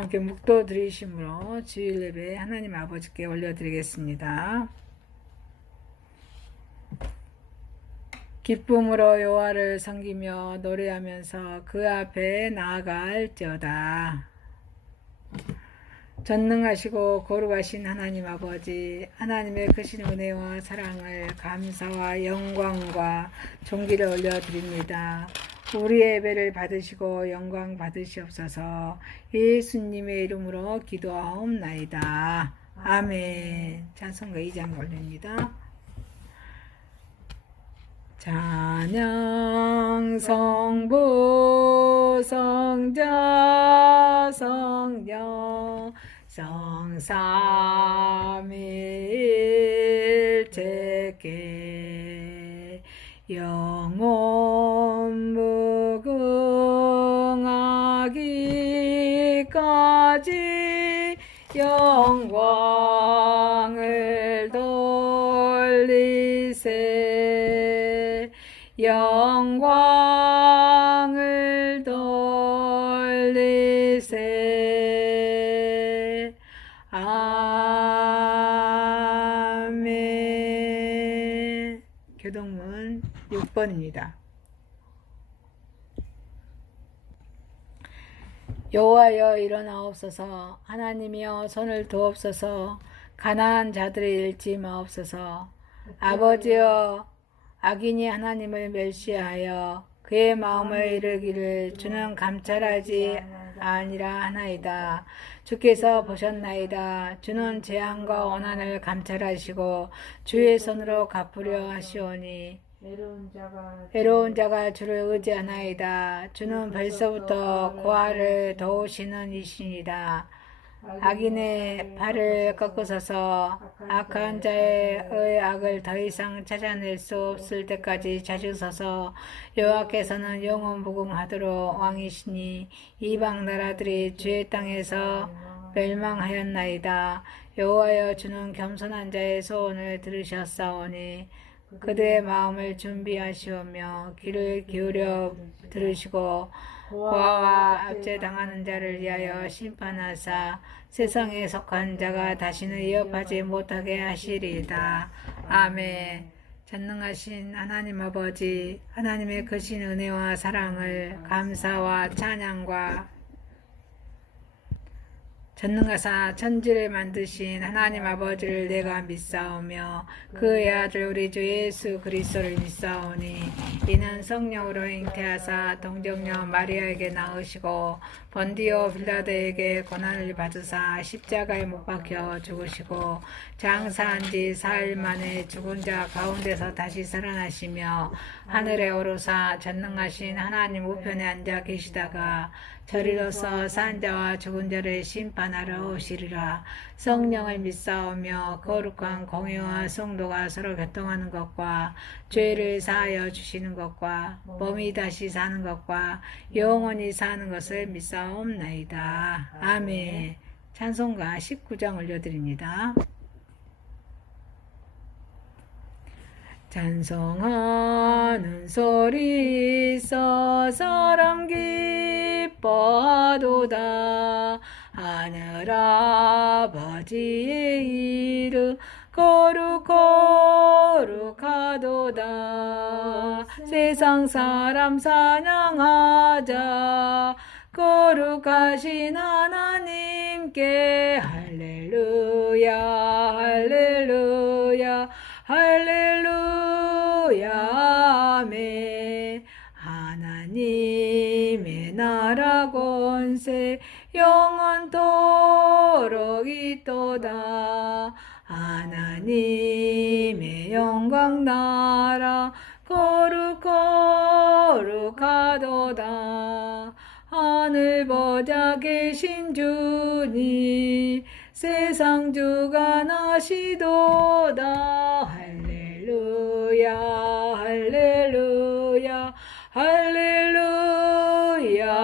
함께 묵도 드리심으로 주일 예배 하나님 아버지께 올려드리겠습니다. 기쁨으로 여호와를 섬기며 노래하면서 그 앞에 나아갈지어다. 전능하시고 거룩하신 하나님 아버지, 하나님의 크신 은혜와 사랑을 감사와 영광과 존귀를 올려드립니다. 우리의 예배를 받으시고 영광 받으시옵소서. 예수님의 이름으로 기도하옵나이다. 아멘. 찬송가 2장 올립니다. 찬양 성부 성자 성령 성삼위일체께 영원 무궁하기까지 영광을 돌리세. 영광을 돌리세. 아멘. 교동문 6번입니다. 여호와여 일어나옵소서. 하나님이여 손을 두옵소서. 가난한 자들을 잃지 마옵소서. 아버지여 악인이 하나님을 멸시하여 그의 마음을 이르기를 주는 감찰하지 아니라 하나이다. 주께서 보셨나이다. 주는 재앙과 원한을 감찰하시고 주의 손으로 갚으려 하시오니 외로운 자가 주를 의지하나이다. 주는 벌써부터 고아를 도우시는 이신이다. 악인의 발을 꺾으소서. 악한 자의 악을 더 이상 찾아낼 수 없을 때까지 찾으소서. 여호와께서는 영원무궁하도록 왕이시니 이방 나라들이 주의 땅에서 멸망하였나이다. 여호와여 주는 겸손한 자의 소원을 들으셨사오니 그들의 마음을 준비하시오며 귀를 기울여 들으시고 고아와 압제당하는 자를 위하여 심판하사 세상에 속한 자가 다시는 위협하지 못하게 하시리이다. 아멘. 전능하신 하나님 아버지, 하나님의 크신 은혜와 사랑을 감사와 찬양과 전능하사 천지를 만드신 하나님 아버지를 내가 믿사오며 그의 아들 우리 주 예수 그리스도를 믿사오니 이는 성령으로 잉태하사 동정녀 마리아에게 낳으시고 본디오 빌라도에게 고난을 받으사 십자가에 못 박혀 죽으시고 장사한 지 4일 만에 죽은 자 가운데서 다시 살아나시며 하늘에 오르사 전능하신 하나님 우편에 앉아 계시다가 저리로서 산 자와 죽은 자를 심판하러 오시리라. 성령을 믿사오며 거룩한 공의와 성도가 서로 교통하는 것과 죄를 사하여 주시는 것과 몸이 다시 사는 것과 영원히 사는 것을 믿사옵나이다. 아멘. 찬송가 19장 올려드립니다. 찬송하는 소리 있어 사람 기뻐하도다. 하늘 아버지의 이름 거룩하도다. 세상 사람 찬양하자. 거룩하신 하나님께 할렐루야 할렐루야 할렐루야 아멘. 하나님의 나라 권세 영원토록 있도다. 하나님의 영광 나라 거룩하도다. 하늘 보좌 계신 주님 세상 주가 나시도다. 할렐루야 할렐루야 할렐루야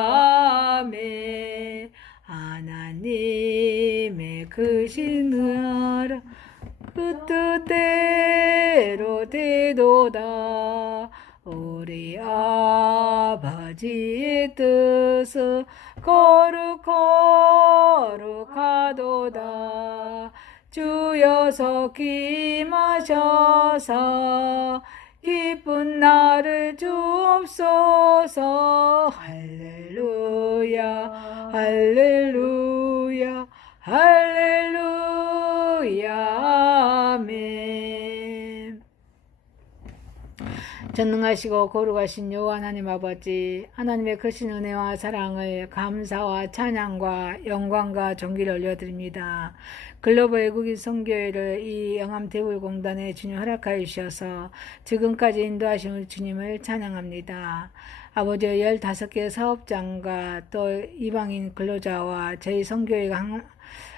아멘. 하나님의 크신 나라 그 뜻대로 되도다. 우리 아버지의 뜻은 거룩하도다. 구하도다. 주여 속히 임하셔서 기쁜 나를 주옵소서. 할렐루야 할렐루야 할렐루야 아멘. 전능하시고 거룩하신 여호와 하나님 아버지, 하나님의 크신 은혜와 사랑을 감사와 찬양과 영광과 존귀를 올려드립니다. 글로벌 외국인 선교회를 이 영암대불공단에 주님 허락하여 주셔서 지금까지 인도하신 우리 주님을 찬양합니다. 아버지 15개 사업장과 또 이방인 근로자와 저희 선교회가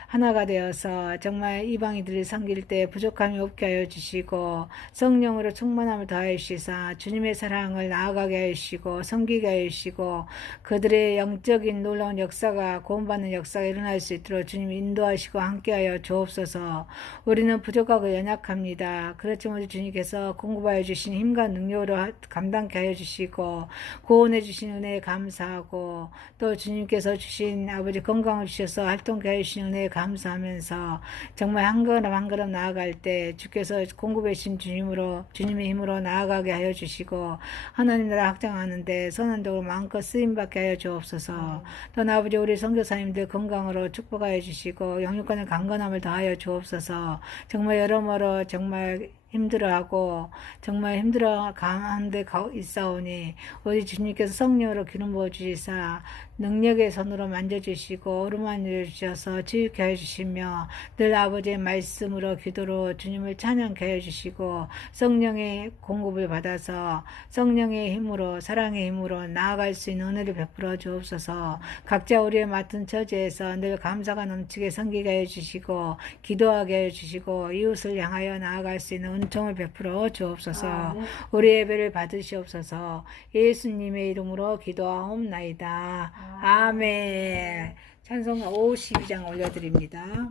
하나가 되어서 정말 이방인들이 섬길 때 부족함이 없게 하여 주시고 성령으로 충만함을 더하여 주시사 주님의 사랑을 나아가게 하여 주시고 섬기게 하여 주시고 그들의 영적인 놀라운 역사가 구원받는 역사가 일어날 수 있도록 주님 인도하시고 함께하여 주옵소서. 우리는 부족하고 연약합니다. 그렇지만 우리 주님께서 공급하여 주신 힘과 능력으로 감당케 하여 주시고 구원해 주신 은혜에 감사하고 또 주님께서 주신 아버지 건강을 주셔서 활동케 하여 주신 은혜에 감사하면서 정말 한 걸음 한 걸음 나아갈 때 주께서 공급해 주신 주님의 힘으로 나아가게 하여 주시고 하나님 나라 확장하는데 선한적으로 마음껏 쓰임받게 하여 주옵소서. 또 아버지 우리 선교사님들 건강으로 축복하여 주시고 영육간의 강건함을 더하여 주옵소서. 정말 여러모로 정말 힘들어하고 정말 힘들어 가운데 있사오니 우리 주님께서 성령으로 기름 부어 주시사 능력의 손으로 만져주시고 어루만져 주셔서 치유케 하여 주시며 늘 아버지의 말씀으로 기도로 주님을 찬양케 하여 주시고 성령의 공급을 받아서 성령의 힘으로 사랑의 힘으로 나아갈 수 있는 은혜를 베풀어 주옵소서. 각자 우리의 맡은 처지에서 늘 감사가 넘치게 섬기게 하여 주시고 기도하게 하여 주시고 이웃을 향하여 나아갈 수 있는 은총을 베풀어 주옵소서. 우리 예배를 받으시옵소서. 예수님의 이름으로 기도하옵나이다. 아멘. 찬송 52장 올려드립니다.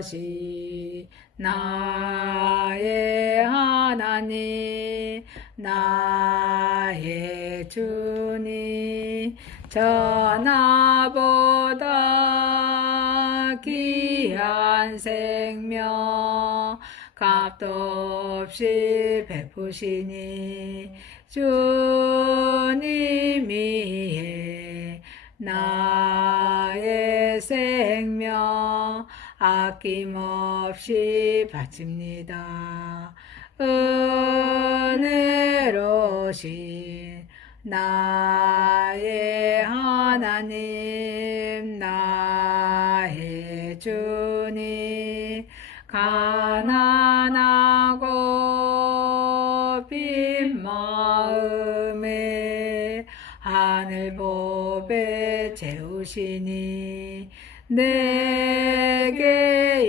거룩하시 나의 하나님 나의 주님 전하보다 귀한 생명 값도 없이 베푸시니 주님이해 나의 생명 아낌없이 바칩니다. 은혜로신 나의 하나님 나의 주님 가난하고 빈 마음에 하늘보배 채우시니 내게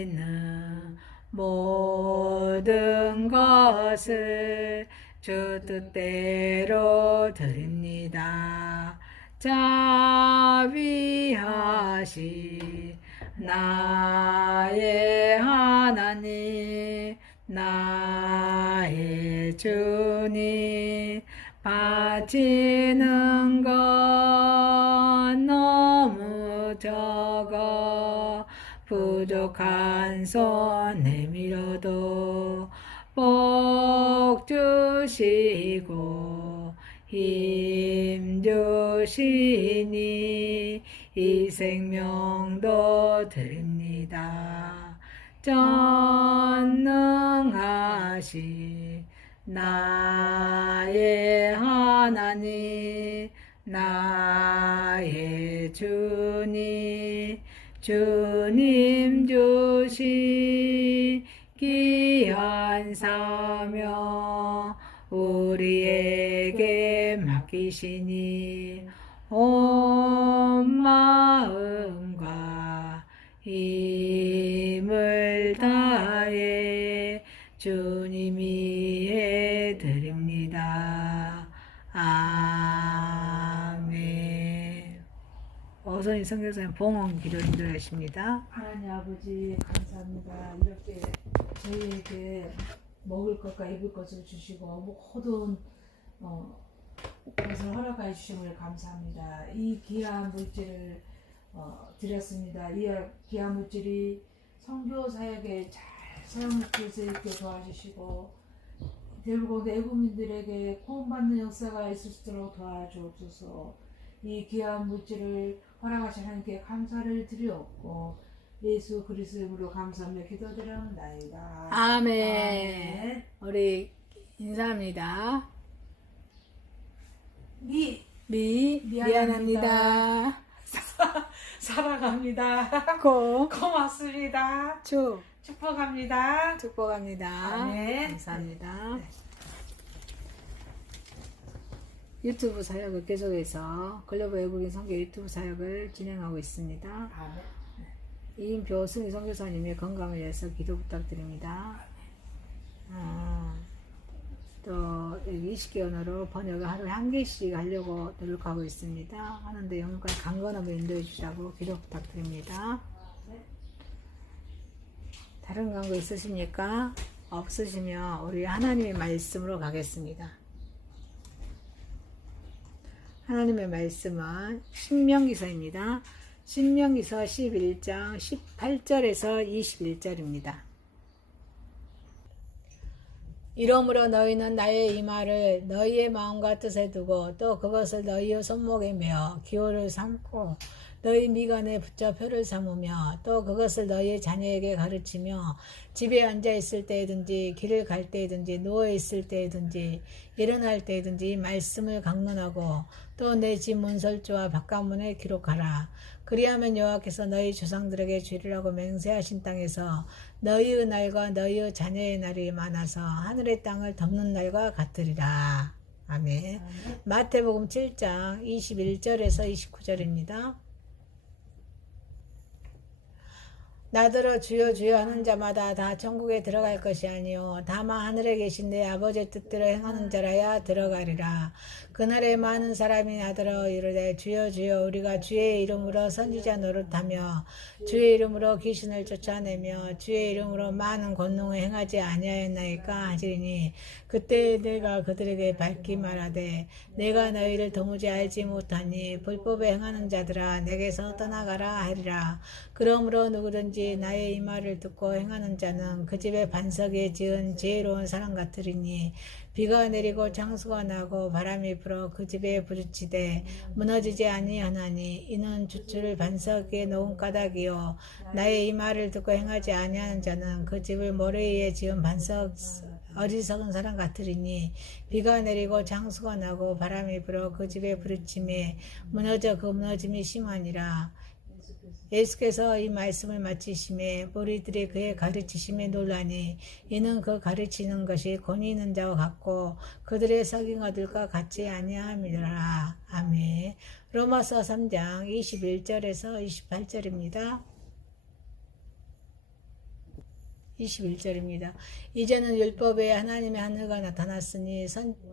있는 모든 것을 주 뜻대로 드립니다. 자비하신 나의 하나님 나의 주님 바치는 건 너무 적어 부족한 손 내밀어도 복 주시고 힘 주시니 이 생명도 드립니다. 전능하신 나의 하나님 나의 주님 주님 주신 귀한 사명 우리에게 맡기시니 온 마음과 힘을 다해 주님이 해드립니다. 아멘. 어선이 선교사님 봉헌 기도 인도하십니다. 하나님 아버지 감사합니다. 이렇게 저희에게 먹을 것과 입을 것을 주시고 모든 것을 허락해 주심을 감사합니다. 이 귀한 물질을 드렸습니다. 이 귀한 물질이 선교 사역에 잘 사용될 수 있게 도와주시고 대부분 애국민들에게 구원받는 역사가 있을 수 있도록 도와주옵소서. 이 귀한 물질을 허락하신 하나님께 감사를 드리옵고 예수 그리스도의 이름으로 감사하며 기도드려옵나이다. 아멘. 우리 인사합니다. 미안합니다. 사랑합니다. 고맙습니다. 축복합니다. 축복합니다. 아멘. 감사합니다. 유튜브 사역을 계속해서 글로벌 외국인 선교 유튜브 사역을 진행하고 있습니다. 아멘. 이인표 승희 선교사님의 건강을 위해서 기도 부탁드립니다. 또 20개 언어로 번역을 하루에 1개씩 하려고 노력하고 있습니다. 하는데 영혼까지 강건함을 인도해 주자고 기도 부탁드립니다. 다른 광고 있으십니까? 없으시면 우리 하나님의 말씀으로 가겠습니다. 하나님의 말씀은 신명기서입니다. 신명기서 11장 18절에서 21절입니다. 이러므로 너희는 나의 이 말을 너희의 마음과 뜻에 두고 또 그것을 너희의 손목에 메어 기호를 삼고 너희 미간에 붙여 표를 삼으며 또 그것을 너희의 자녀에게 가르치며 집에 앉아 있을 때든지 길을 갈 때든지 누워 있을 때든지 일어날 때든지 이 말씀을 강론하고 또 내 집 문설주와 바깥문에 기록하라. 그리하면 여호와께서 너희 조상들에게 주리라고 맹세하신 땅에서 너희의 날과 너희의 자녀의 날이 많아서 하늘의 땅을 덮는 날과 같으리라. 아멘. 마태복음 7장 21절에서 29절입니다. 나더러 주여 주여 하는 자마다 다 천국에 들어갈 것이 아니요 다만 하늘에 계신 내 아버지의 뜻대로 행하는 자라야 들어가리라. 그날에 많은 사람이 나더러 이르되 주여 주여 우리가 주의 이름으로 선지자 노릇하며 주의 이름으로 귀신을 쫓아내며 주의 이름으로 많은 권능을 행하지 아니하였나이까 하시리니 그때 내가 그들에게 밝히 말하되 내가 너희를 도무지 알지 못하니 불법에 행하는 자들아 내게서 떠나가라 하리라. 그러므로 누구든지 나의 이 말을 듣고 행하는 자는 그 집의 반석에 지은 지혜로운 사람 같으리니 비가 내리고 창수가 나고 바람이 불어 그 집에 부딪히되 무너지지 아니하나니 이는 주추를 반석에 놓은 까닭이요 나의 이 말을 듣고 행하지 아니하는 자는 그 집을 모래 위에 지은 반석 어리석은 사람 같으리니 비가 내리고 창수가 나고 바람이 불어 그 집에 부딪힘에 무너져 그 무너짐이 심하니라. 예수께서 이 말씀을 마치심에 무리들이 그의 가르치심에 놀라니 이는 그 가르치는 것이 권위 있는 자와 같고 그들의 석인어들과 같지 아니함이라. 아멘. 로마서 3장 21절에서 28절입니다. 21절입니다. 이제는 율법에 하나님의 하늘과 나타났으니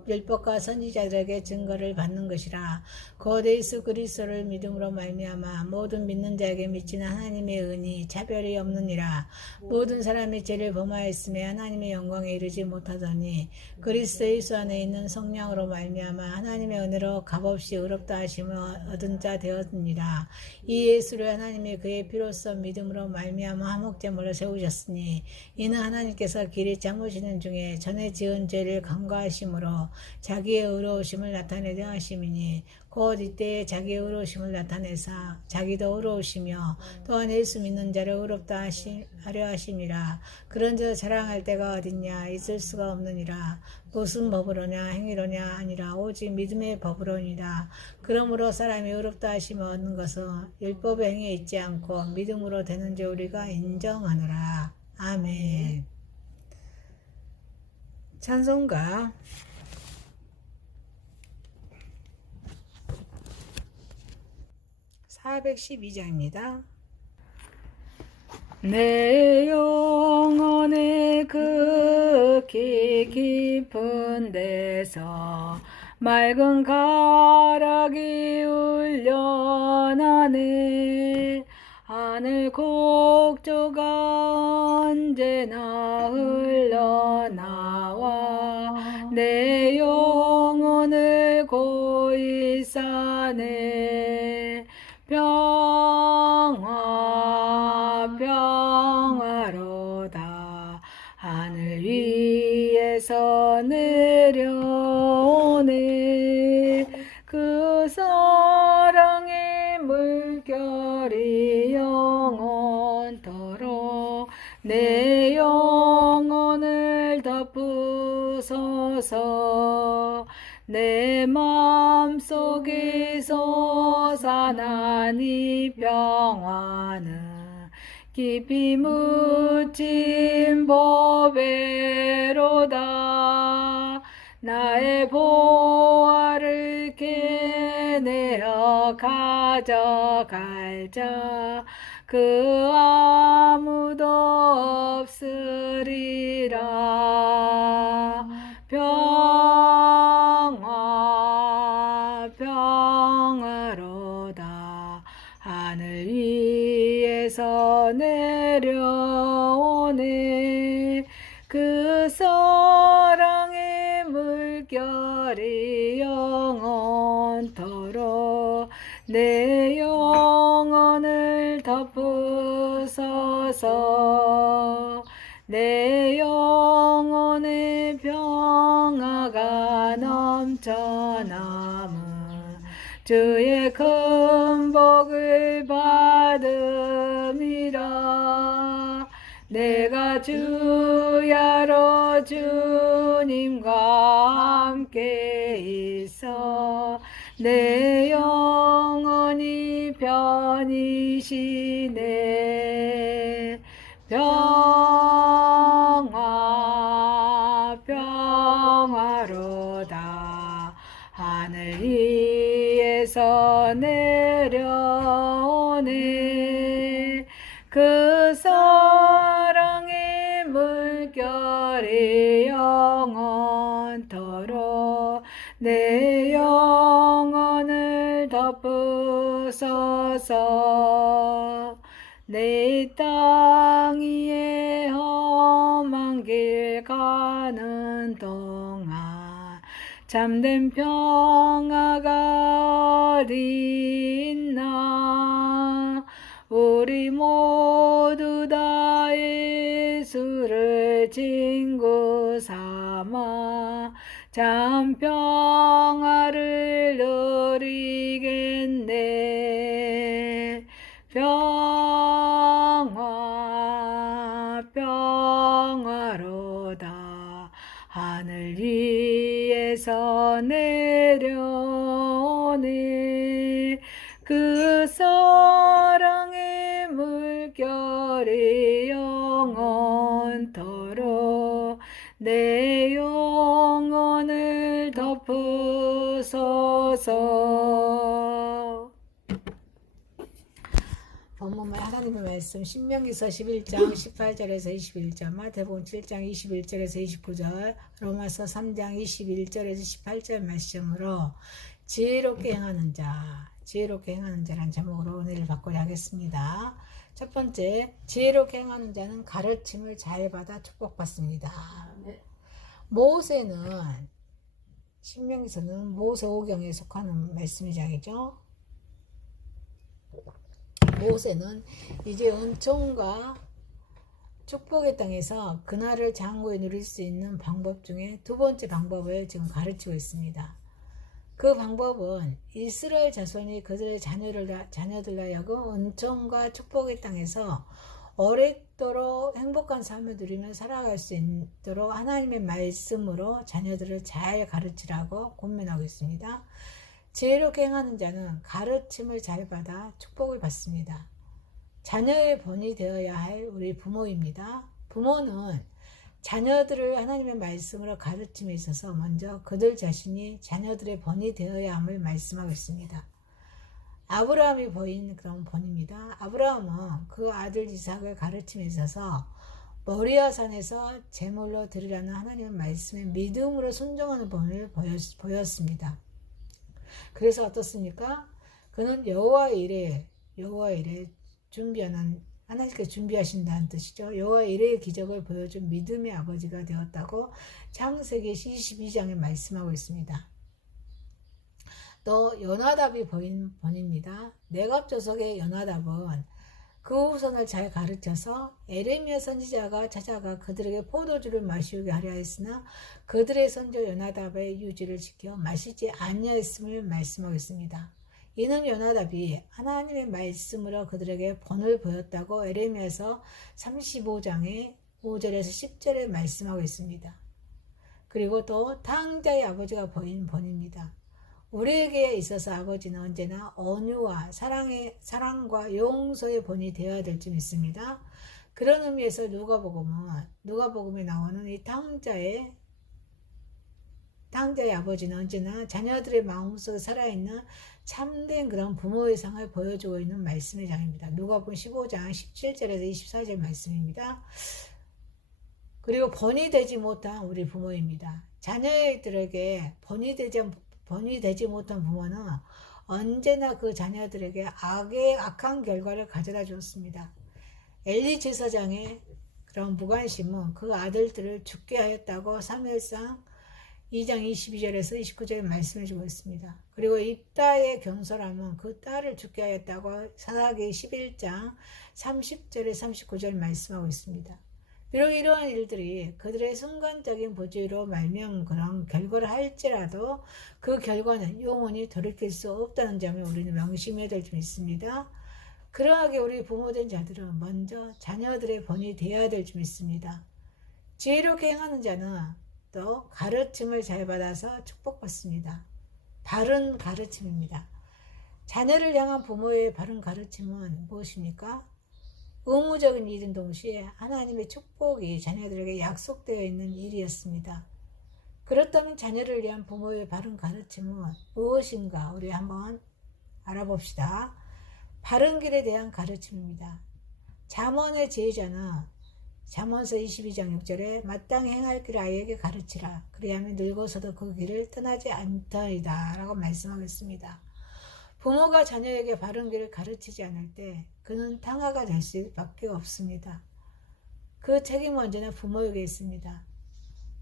율법과 선지자들에게 증거를 받는 것이라. 곧 예수 그리스도를 믿음으로 말미암아 모든 믿는 자에게 미치는 하나님의 은이 차별이 없느니라. 모든 사람이 죄를 범하였음에 하나님의 영광에 이르지 못하더니 그리스도 예수 안에 있는 성령으로 말미암아 하나님의 은혜로 값없이 의롭다 하심을 얻은 자 되었느니라. 이 예수를 하나님의 그의 피로써 믿음으로 말미암아 화목제물로 세우셨으니 이는 하나님께서 길이 참으시는 중에 전에 지은 죄를 간과하심으로 자기의 의로우심을 나타내려 하심이니 곧 이때에 자기의 의로우심을 나타내사 자기도 의로우시며 또한 예수 믿는 자를 의롭다 하려 하심이라. 그런즉 자랑할 때가 어딨냐 있을 수가 없느니라. 무슨 법으로냐 행위로냐 아니라 오직 믿음의 법으로니라. 그러므로 사람이 의롭다 하심을 얻는 것은 율법의 행위에 있지 않고 믿음으로 되는 줄 우리가 인정하노라. 아멘. 찬송가 412장입니다. 내 영혼의 극히 깊은 데서 맑은 가락이 울려나네. 하늘 곡조가 언제나 흘러나와 내 영혼을 일산에 평화 평화로다. 하늘 위에서 내려오네. 그 사랑의 물결이 영원토록 내 영혼을 덮으소서. 내 맘속에 솟아난 이 평화는 깊이 묻힌 보배로다. 나의 보화를 캐내어 가져갈 자 그 아무도 없으리라. 평화 평화로다. 하늘 위에서 내려오네. 그 사랑의 물결이 영원토록 내 영혼을 덮으소서. 내 영혼의 평화가 넘쳐남은 주의 큰 복을 받음이라. 내가 주야로 주님과 함께 있어 내 영혼이 편이시네. 평화 평화로다. 하늘 위에서 내려오네. 그 사랑의 물결이 영원토록 내 영혼을 덮으소서. 내 땅 위에 험한 길 가는 동안 참된 평화가 어디 있나. 우리 모두 다 예수를 친구 삼아 참 평화를 누리겠네. 평화 평화로다. 하늘 위에서 내려오네. 그 사랑의 물결이 영원토록 내 영혼을 덮으소서. 본문은 하나님의 말씀 신명기서 11장 18절에서 21절, 마태복음 7장 21절에서 29절, 로마서 3장 21절에서 18절 말씀으로 지혜롭게 행하는 자라는 제목으로 은혜를 받고자 하겠습니다. 첫 번째, 지혜롭게 행하는 자는 가르침을 잘 받아 축복받습니다. 모세는 신명기서는 모세 5경에 속하는 말씀이죠. 모세는 이제 은총과 축복의 땅에서 그날을 장구에 누릴 수 있는 방법 중에 두 번째 방법을 지금 가르치고 있습니다. 그 방법은 이스라엘 자손이 그들의 자녀들로 하여금 은총과 축복의 땅에서 오랫도록 행복한 삶을 누리며 살아갈 수 있도록 하나님의 말씀으로 자녀들을 잘 가르치라고 권면하고 있습니다. 지혜롭게 행하는 자는 가르침을 잘 받아 축복을 받습니다. 자녀의 본이 되어야 할 우리 부모입니다. 부모는 자녀들을 하나님의 말씀으로 가르침에 있어서 먼저 그들 자신이 자녀들의 본이 되어야 함을 말씀하고 있습니다. 아브라함이 보인 그런 본입니다. 아브라함은 그 아들 이삭을 가르침에 있어서 모리아 산에서 제물로 드리라는 하나님의 말씀에 믿음으로 순종하는 본을 보였습니다. 그래서 어떻습니까? 그는 여호와의 일에 준비하는, 하나님께서 준비하신다는 뜻이죠. 여호와의 일의 기적을 보여준 믿음의 아버지가 되었다고 창세기 22장에 말씀하고 있습니다. 또 요나답이 본입니다. 내갑조석의 요나답은 그 후손을 잘 가르쳐서 에레미야 선지자가 찾아가 그들에게 포도주를 마시게 하려 했으나 그들의 선조 요나답의 유지를 지켜 마시지 아니하였음을 말씀하겠습니다. 이는 요나답이 하나님의 말씀으로 그들에게 본을 보였다고 에레미야서 35장의 5절에서 10절에 말씀하고 있습니다. 그리고 또 탕자의 아버지가 보인 본입니다. 우리에게 있어서 아버지는 언제나 온유와 사랑과 용서의 본이 되어야 될 줄 믿습니다. 그런 의미에서 누가복음에 나오는 이 탕자의 아버지는 언제나 자녀들의 마음속에 살아있는 참된 그런 부모의 상을 보여주고 있는 말씀의 장입니다. 누가복음 15장 17절에서 24절 말씀입니다. 그리고 본이 되지 못한 우리 부모입니다. 자녀들에게 본이 되지 못한 부모는 언제나 그 자녀들에게 악한 결과를 가져다 주었습니다. 엘리 제사장의 그런 무관심은 그 아들들을 죽게 하였다고 사무엘상 2장 22절에서 29절에 말씀해 주고 있습니다. 그리고 입다의 경솔함은 그 딸을 죽게 하였다고 사사기 11장 30절에 39절 말씀하고 있습니다. 비록 이러한 일들이 그들의 순간적인 부주의로 말미암은 그런 결과를 할지라도 그 결과는 영원히 돌이킬 수 없다는 점을 우리는 명심해야 될 줄 믿습니다. 그러하게 우리 부모된 자들은 먼저 자녀들의 본이 되어야 될 줄 믿습니다. 지혜롭게 행하는 자는 또 가르침을 잘 받아서 축복받습니다. 바른 가르침입니다. 자녀를 향한 부모의 바른 가르침은 무엇입니까? 의무적인 일인 동시에 하나님의 축복이 자녀들에게 약속되어 있는 일이었습니다. 그렇다면 자녀를 위한 부모의 바른 가르침은 무엇인가 우리 한번 알아봅시다. 바른 길에 대한 가르침입니다. 잠언의 제자는 잠언서 22장 6절에 마땅히 행할 길을 아이에게 가르치라. 그리하면 늙어서도 그 길을 떠나지 않더이다 라고 말씀하겠습니다. 부모가 자녀에게 바른 길을 가르치지 않을 때 그는 탕화가 될 수밖에 없습니다. 그 책임은 언제나 부모에게 있습니다.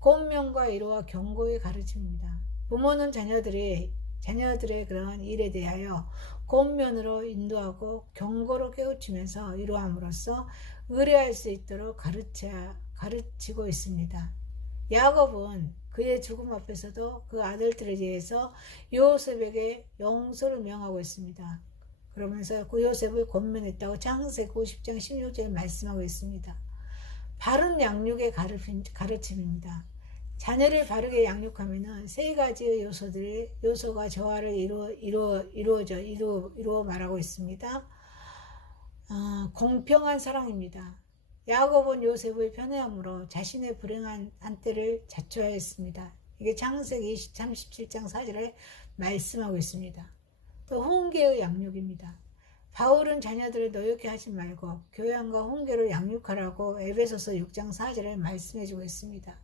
권면과 위로와 경고의 가르침입니다. 부모는 자녀들의 그러한 일에 대하여 권면으로 인도하고 경고로 깨우치면서 위로함으로써 의뢰할 수 있도록 가르치고 있습니다. 야곱은 그의 죽음 앞에서도 그 아들들에 대해서 요셉에게 용서를 명하고 있습니다. 그러면서 그 요셉을 권면했다고 창세기 90장 16절에 말씀하고 있습니다. 바른 양육의 가르침입니다. 자녀를 바르게 양육하면 세 가지의 요소가 조화를 이루어 말하고 있습니다. 공평한 사랑입니다. 야곱은 요셉의 편애함으로 자신의 불행한 한때를 자초하였습니다. 이게 창세기 37장 4절에 말씀하고 있습니다. 또 훈계의 양육입니다. 바울은 자녀들을 노엽게 하지 말고 교양과 훈계로 양육하라고 에베소서 6장 4절에 말씀해 주고 있습니다.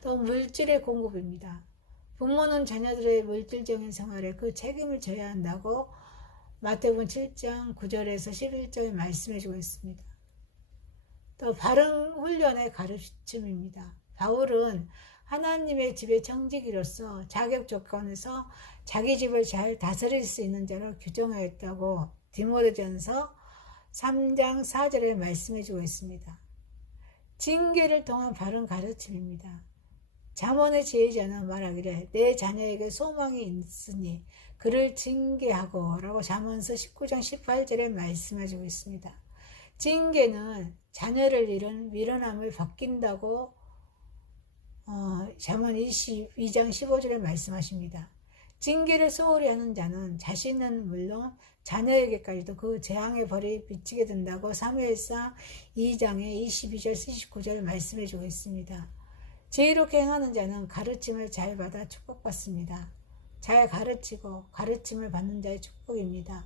또 물질의 공급입니다. 부모는 자녀들의 물질적인 생활에 그 책임을 져야 한다고 마태복음 7장 9절에서 11절에 말씀해 주고 있습니다. 또 바른 훈련의 가르침입니다. 바울은 하나님의 집의 청지기로서 자격 조건에서 자기 집을 잘 다스릴 수 있는 자를 규정하였다고 디모데전서 3장 4절에 말씀해 주고 있습니다. 징계를 통한 바른 가르침입니다. 잠언의 지혜자는 말하기를 내 자녀에게 소망이 있으니 그를 징계하고 라고 잠언서 19장 18절에 말씀해 주고 있습니다. 징계는 자녀를 잃은 미련함을 바뀐다고 잠언 22장 15절에 말씀하십니다. 징계를 소홀히 하는 자는 자신은 물론 자녀에게까지도 그 재앙의 벌이 미치게 된다고 사무엘상 2장의 22절 29절 말씀해 주고 있습니다. 지혜롭게 행하는 자는 가르침을 잘 받아 축복받습니다. 잘 가르치고 가르침을 받는 자의 축복입니다.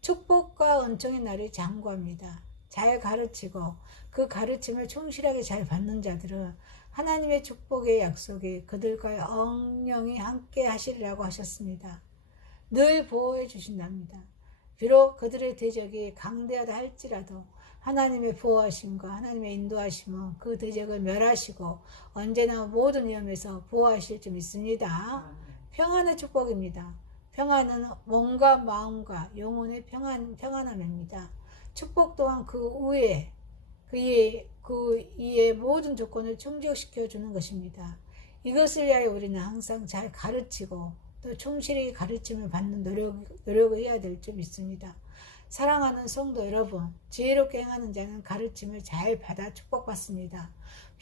축복과 은총의 날이 장구합니다. 잘 가르치고 그 가르침을 충실하게 잘 받는 자들은 하나님의 축복의 약속이 그들과 영영이 함께 하시리라고 하셨습니다. 늘 보호해 주신답니다. 비록 그들의 대적이 강대하다 할지라도 하나님의 보호하심과 하나님의 인도하심은 그 대적을 멸하시고 언제나 모든 위험에서 보호하실 줄 믿습니다. 평안의 축복입니다. 평안은 몸과 마음과 영혼의 평안함입니다. 축복 또한 그 이의 모든 조건을 충족시켜 주는 것입니다. 이것을 위하여 우리는 항상 잘 가르치고 또 충실히 가르침을 받는 노력을 해야 될 줄 믿습니다. 사랑하는 성도 여러분, 지혜롭게 행하는 자는 가르침을 잘 받아 축복받습니다.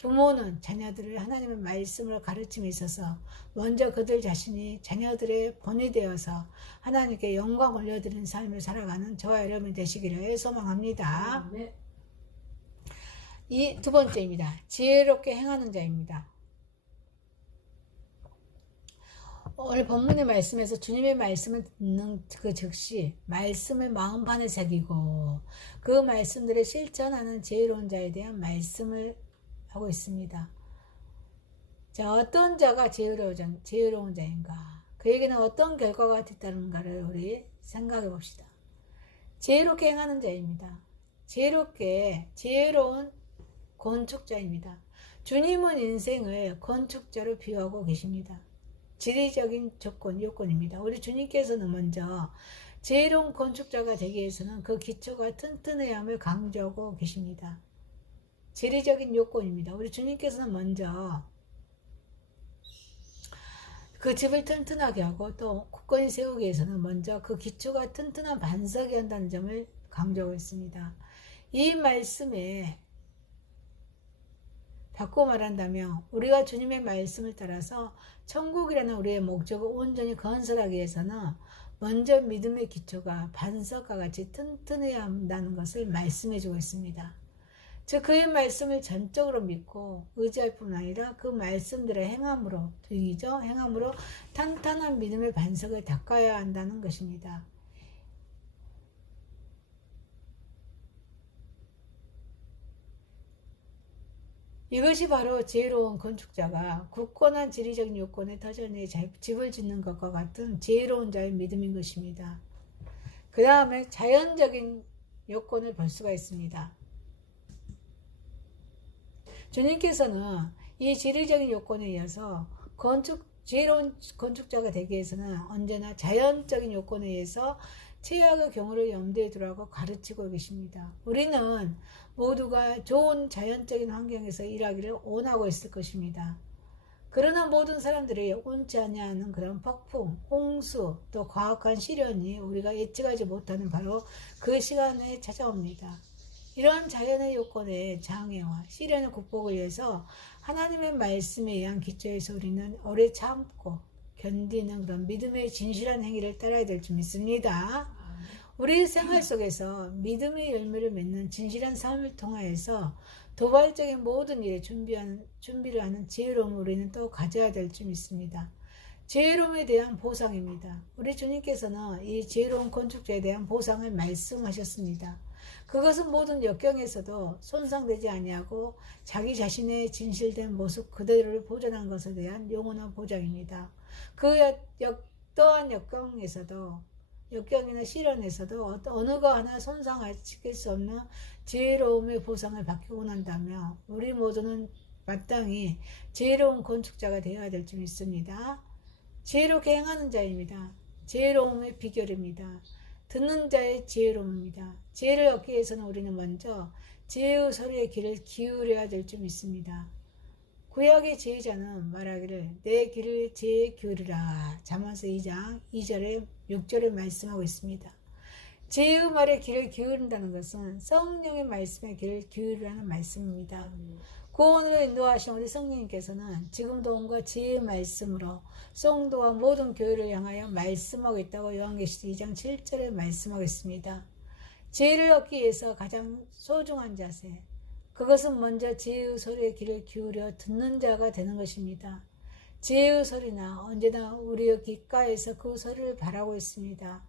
부모는 자녀들을 하나님의 말씀을 가르침에 있어서 먼저 그들 자신이 자녀들의 본이 되어서 하나님께 영광 올려드리는 삶을 살아가는 저와 여러분이 되시기를 소망합니다. 네. 이 두 번째입니다. 지혜롭게 행하는 자입니다. 오늘 본문의 말씀에서 주님의 말씀을 듣는 그 즉시 말씀을 마음판에 새기고 그 말씀들을 실천하는 지혜로운 자에 대한 말씀을 하고 있습니다. 자, 어떤 자가 지혜로운 자인가? 그에게는 어떤 결과가 뒤따르는가를 우리 생각해 봅시다. 지혜롭게 행하는 자입니다. 지혜로운 건축자입니다. 주님은 인생을 건축자로 비유하고 계십니다. 지리적인 요건입니다. 우리 주님께서는 먼저 지혜로운 건축자가 되기 위해서는 그 기초가 튼튼해야 함을 강조하고 계십니다. 지리적인 요건입니다. 우리 주님께서는 먼저 그 집을 튼튼하게 하고 또 굳건히 세우기 위해서는 먼저 그 기초가 튼튼한 반석이 한다는 점을 강조하고 있습니다. 이 말씀에 바꿔 말한다면 우리가 주님의 말씀을 따라서 천국이라는 우리의 목적을 온전히 건설하기 위해서는 먼저 믿음의 기초가 반석과 같이 튼튼해야 한다는 것을 말씀해 주고 있습니다. 즉 그의 말씀을 전적으로 믿고 의지할 뿐 아니라 그 말씀들의 행함으로 탄탄한 믿음의 반석을 닦아야 한다는 것입니다. 이것이 바로 지혜로운 건축자가 굳건한 지리적인 요건에 터전에 집을 짓는 것과 같은 지혜로운 자의 믿음인 것입니다. 그 다음에 자연적인 요건을 볼 수가 있습니다. 주님께서는 이 지리적인 요건에 이어서 지혜로운 건축자가 되기 위해서는 언제나 자연적인 요건에 의해서 최악의 경우를 염두에 두라고 가르치고 계십니다. 우리는 모두가 좋은 자연적인 환경에서 일하기를 원하고 있을 것입니다. 그러나 모든 사람들이 원치 아니하는 그런 폭풍, 홍수, 또 과학한 시련이 우리가 예측하지 못하는 바로 그 시간에 찾아옵니다. 이러한 자연의 요건의 장애와 시련의 극복을 위해서 하나님의 말씀에 의한 기초에서 우리는 오래 참고 견디는 그런 믿음의 진실한 행위를 따라야 될 줄 믿습니다. 우리 생활 속에서 믿음의 열매를 맺는 진실한 삶을 통하여서 도발적인 모든 일에 준비를 하는 지혜로움을 우리는 또 가져야 될 줄 믿습니다. 지혜로움에 대한 보상입니다. 우리 주님께서는 이 지혜로운 건축자에 대한 보상을 말씀하셨습니다. 그것은 모든 역경에서도 손상되지 아니하고 자기 자신의 진실된 모습 그대로를 보존한 것에 대한 영원한 보장입니다. 그 어떠한 역경이나 시련에서도 어느 거 하나 손상시킬 수 없는 지혜로움의 보상을 받기 원한다며 우리 모두는 마땅히 지혜로운 건축자가 되어야 될 줄 믿습니다. 지혜롭게 행하는 자입니다. 지혜로움의 비결입니다. 듣는 자의 지혜로움입니다. 지혜를 얻기 위해서는 우리는 먼저 지혜의 소리의 귀를 기울여야 될 줄 믿습니다. 구약의 지혜자는 말하기를 내 귀를 지혜에 기울이라. 잠언서 2장 2절에 6절에 말씀하고 있습니다. 지혜의 말에 귀를 기울인다는 것은 성령의 말씀에 귀를 기울이라는 말씀입니다. 구원으로 인도하신 우리 성령님께서는 지금도 온갖 지혜의 말씀으로 성도와 모든 교회를 향하여 말씀하고 있다고 요한계시록 2장 7절에 말씀하고 있습니다. 지혜를 얻기 위해서 가장 소중한 자세, 그것은 먼저 지혜의 소리에 귀를 기울여 듣는 자가 되는 것입니다. 지혜의 소리나 언제나 우리의 귓가에서 그 소리를 바라고 있습니다.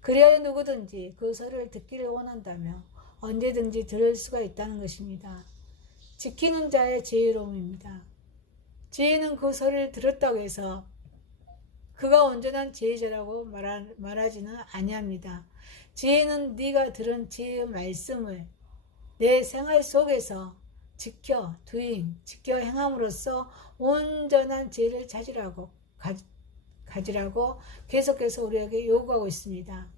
그래야 누구든지 그 소리를 듣기를 원한다며 언제든지 들을 수가 있다는 것입니다. 지키는 자의 지혜로움입니다. 지혜는 그 소리를 들었다고 해서 그가 온전한 지혜자라고 말하지는 아니합니다. 지혜는 네가 들은 지혜의 말씀을 내 생활 속에서 지켜 행함으로써 온전한 지혜를 찾으라고 가지라고 계속해서 우리에게 요구하고 있습니다.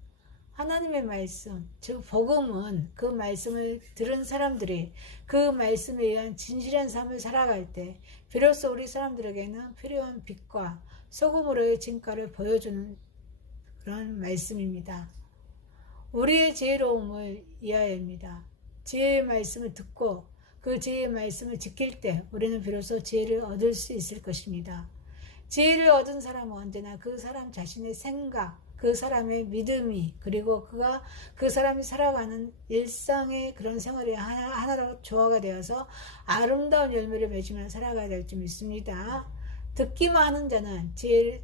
하나님의 말씀, 즉 복음은 그 말씀을 들은 사람들이 그 말씀에 의한 진실한 삶을 살아갈 때 비로소 우리 사람들에게는 필요한 빛과 소금으로의 진가를 보여주는 그런 말씀입니다. 우리의 지혜로움을 이하여입니다. 지혜의 말씀을 듣고 그 지혜의 말씀을 지킬 때 우리는 비로소 지혜를 얻을 수 있을 것입니다. 지혜를 얻은 사람은 언제나 그 사람 자신의 생각, 그 사람의 믿음이, 그리고 그 사람이 살아가는 일상의 그런 생활이 하나로 조화가 되어서 아름다운 열매를 맺으며 살아가야 될 줄 믿습니다. 듣기만 하는 자의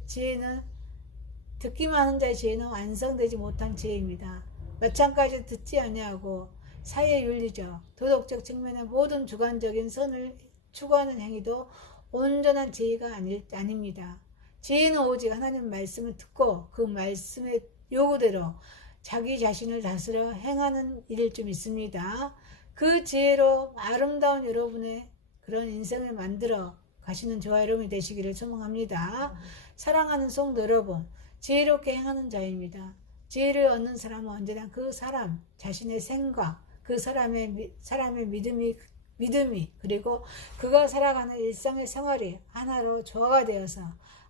지혜는 완성되지 못한 지혜입니다. 마찬가지로 듣지 아니하고 사회 윤리적, 도덕적 측면의 모든 주관적인 선을 추구하는 행위도 온전한 지혜가 아닙니다. 지혜는 오직 하나님 말씀을 듣고 그 말씀의 요구대로 자기 자신을 다스려 행하는 일일 줄 믿습니다. 그 지혜로 아름다운 여러분의 그런 인생을 만들어 가시는 저와 여러분이 되시기를 소망합니다. 사랑하는 성도 여러분, 지혜롭게 행하는 자입니다. 지혜를 얻는 사람은 언제나 그 사람 자신의 생각, 그 사람의 믿음이 그리고 그가 살아가는 일상의 생활이 하나로 조화가 되어서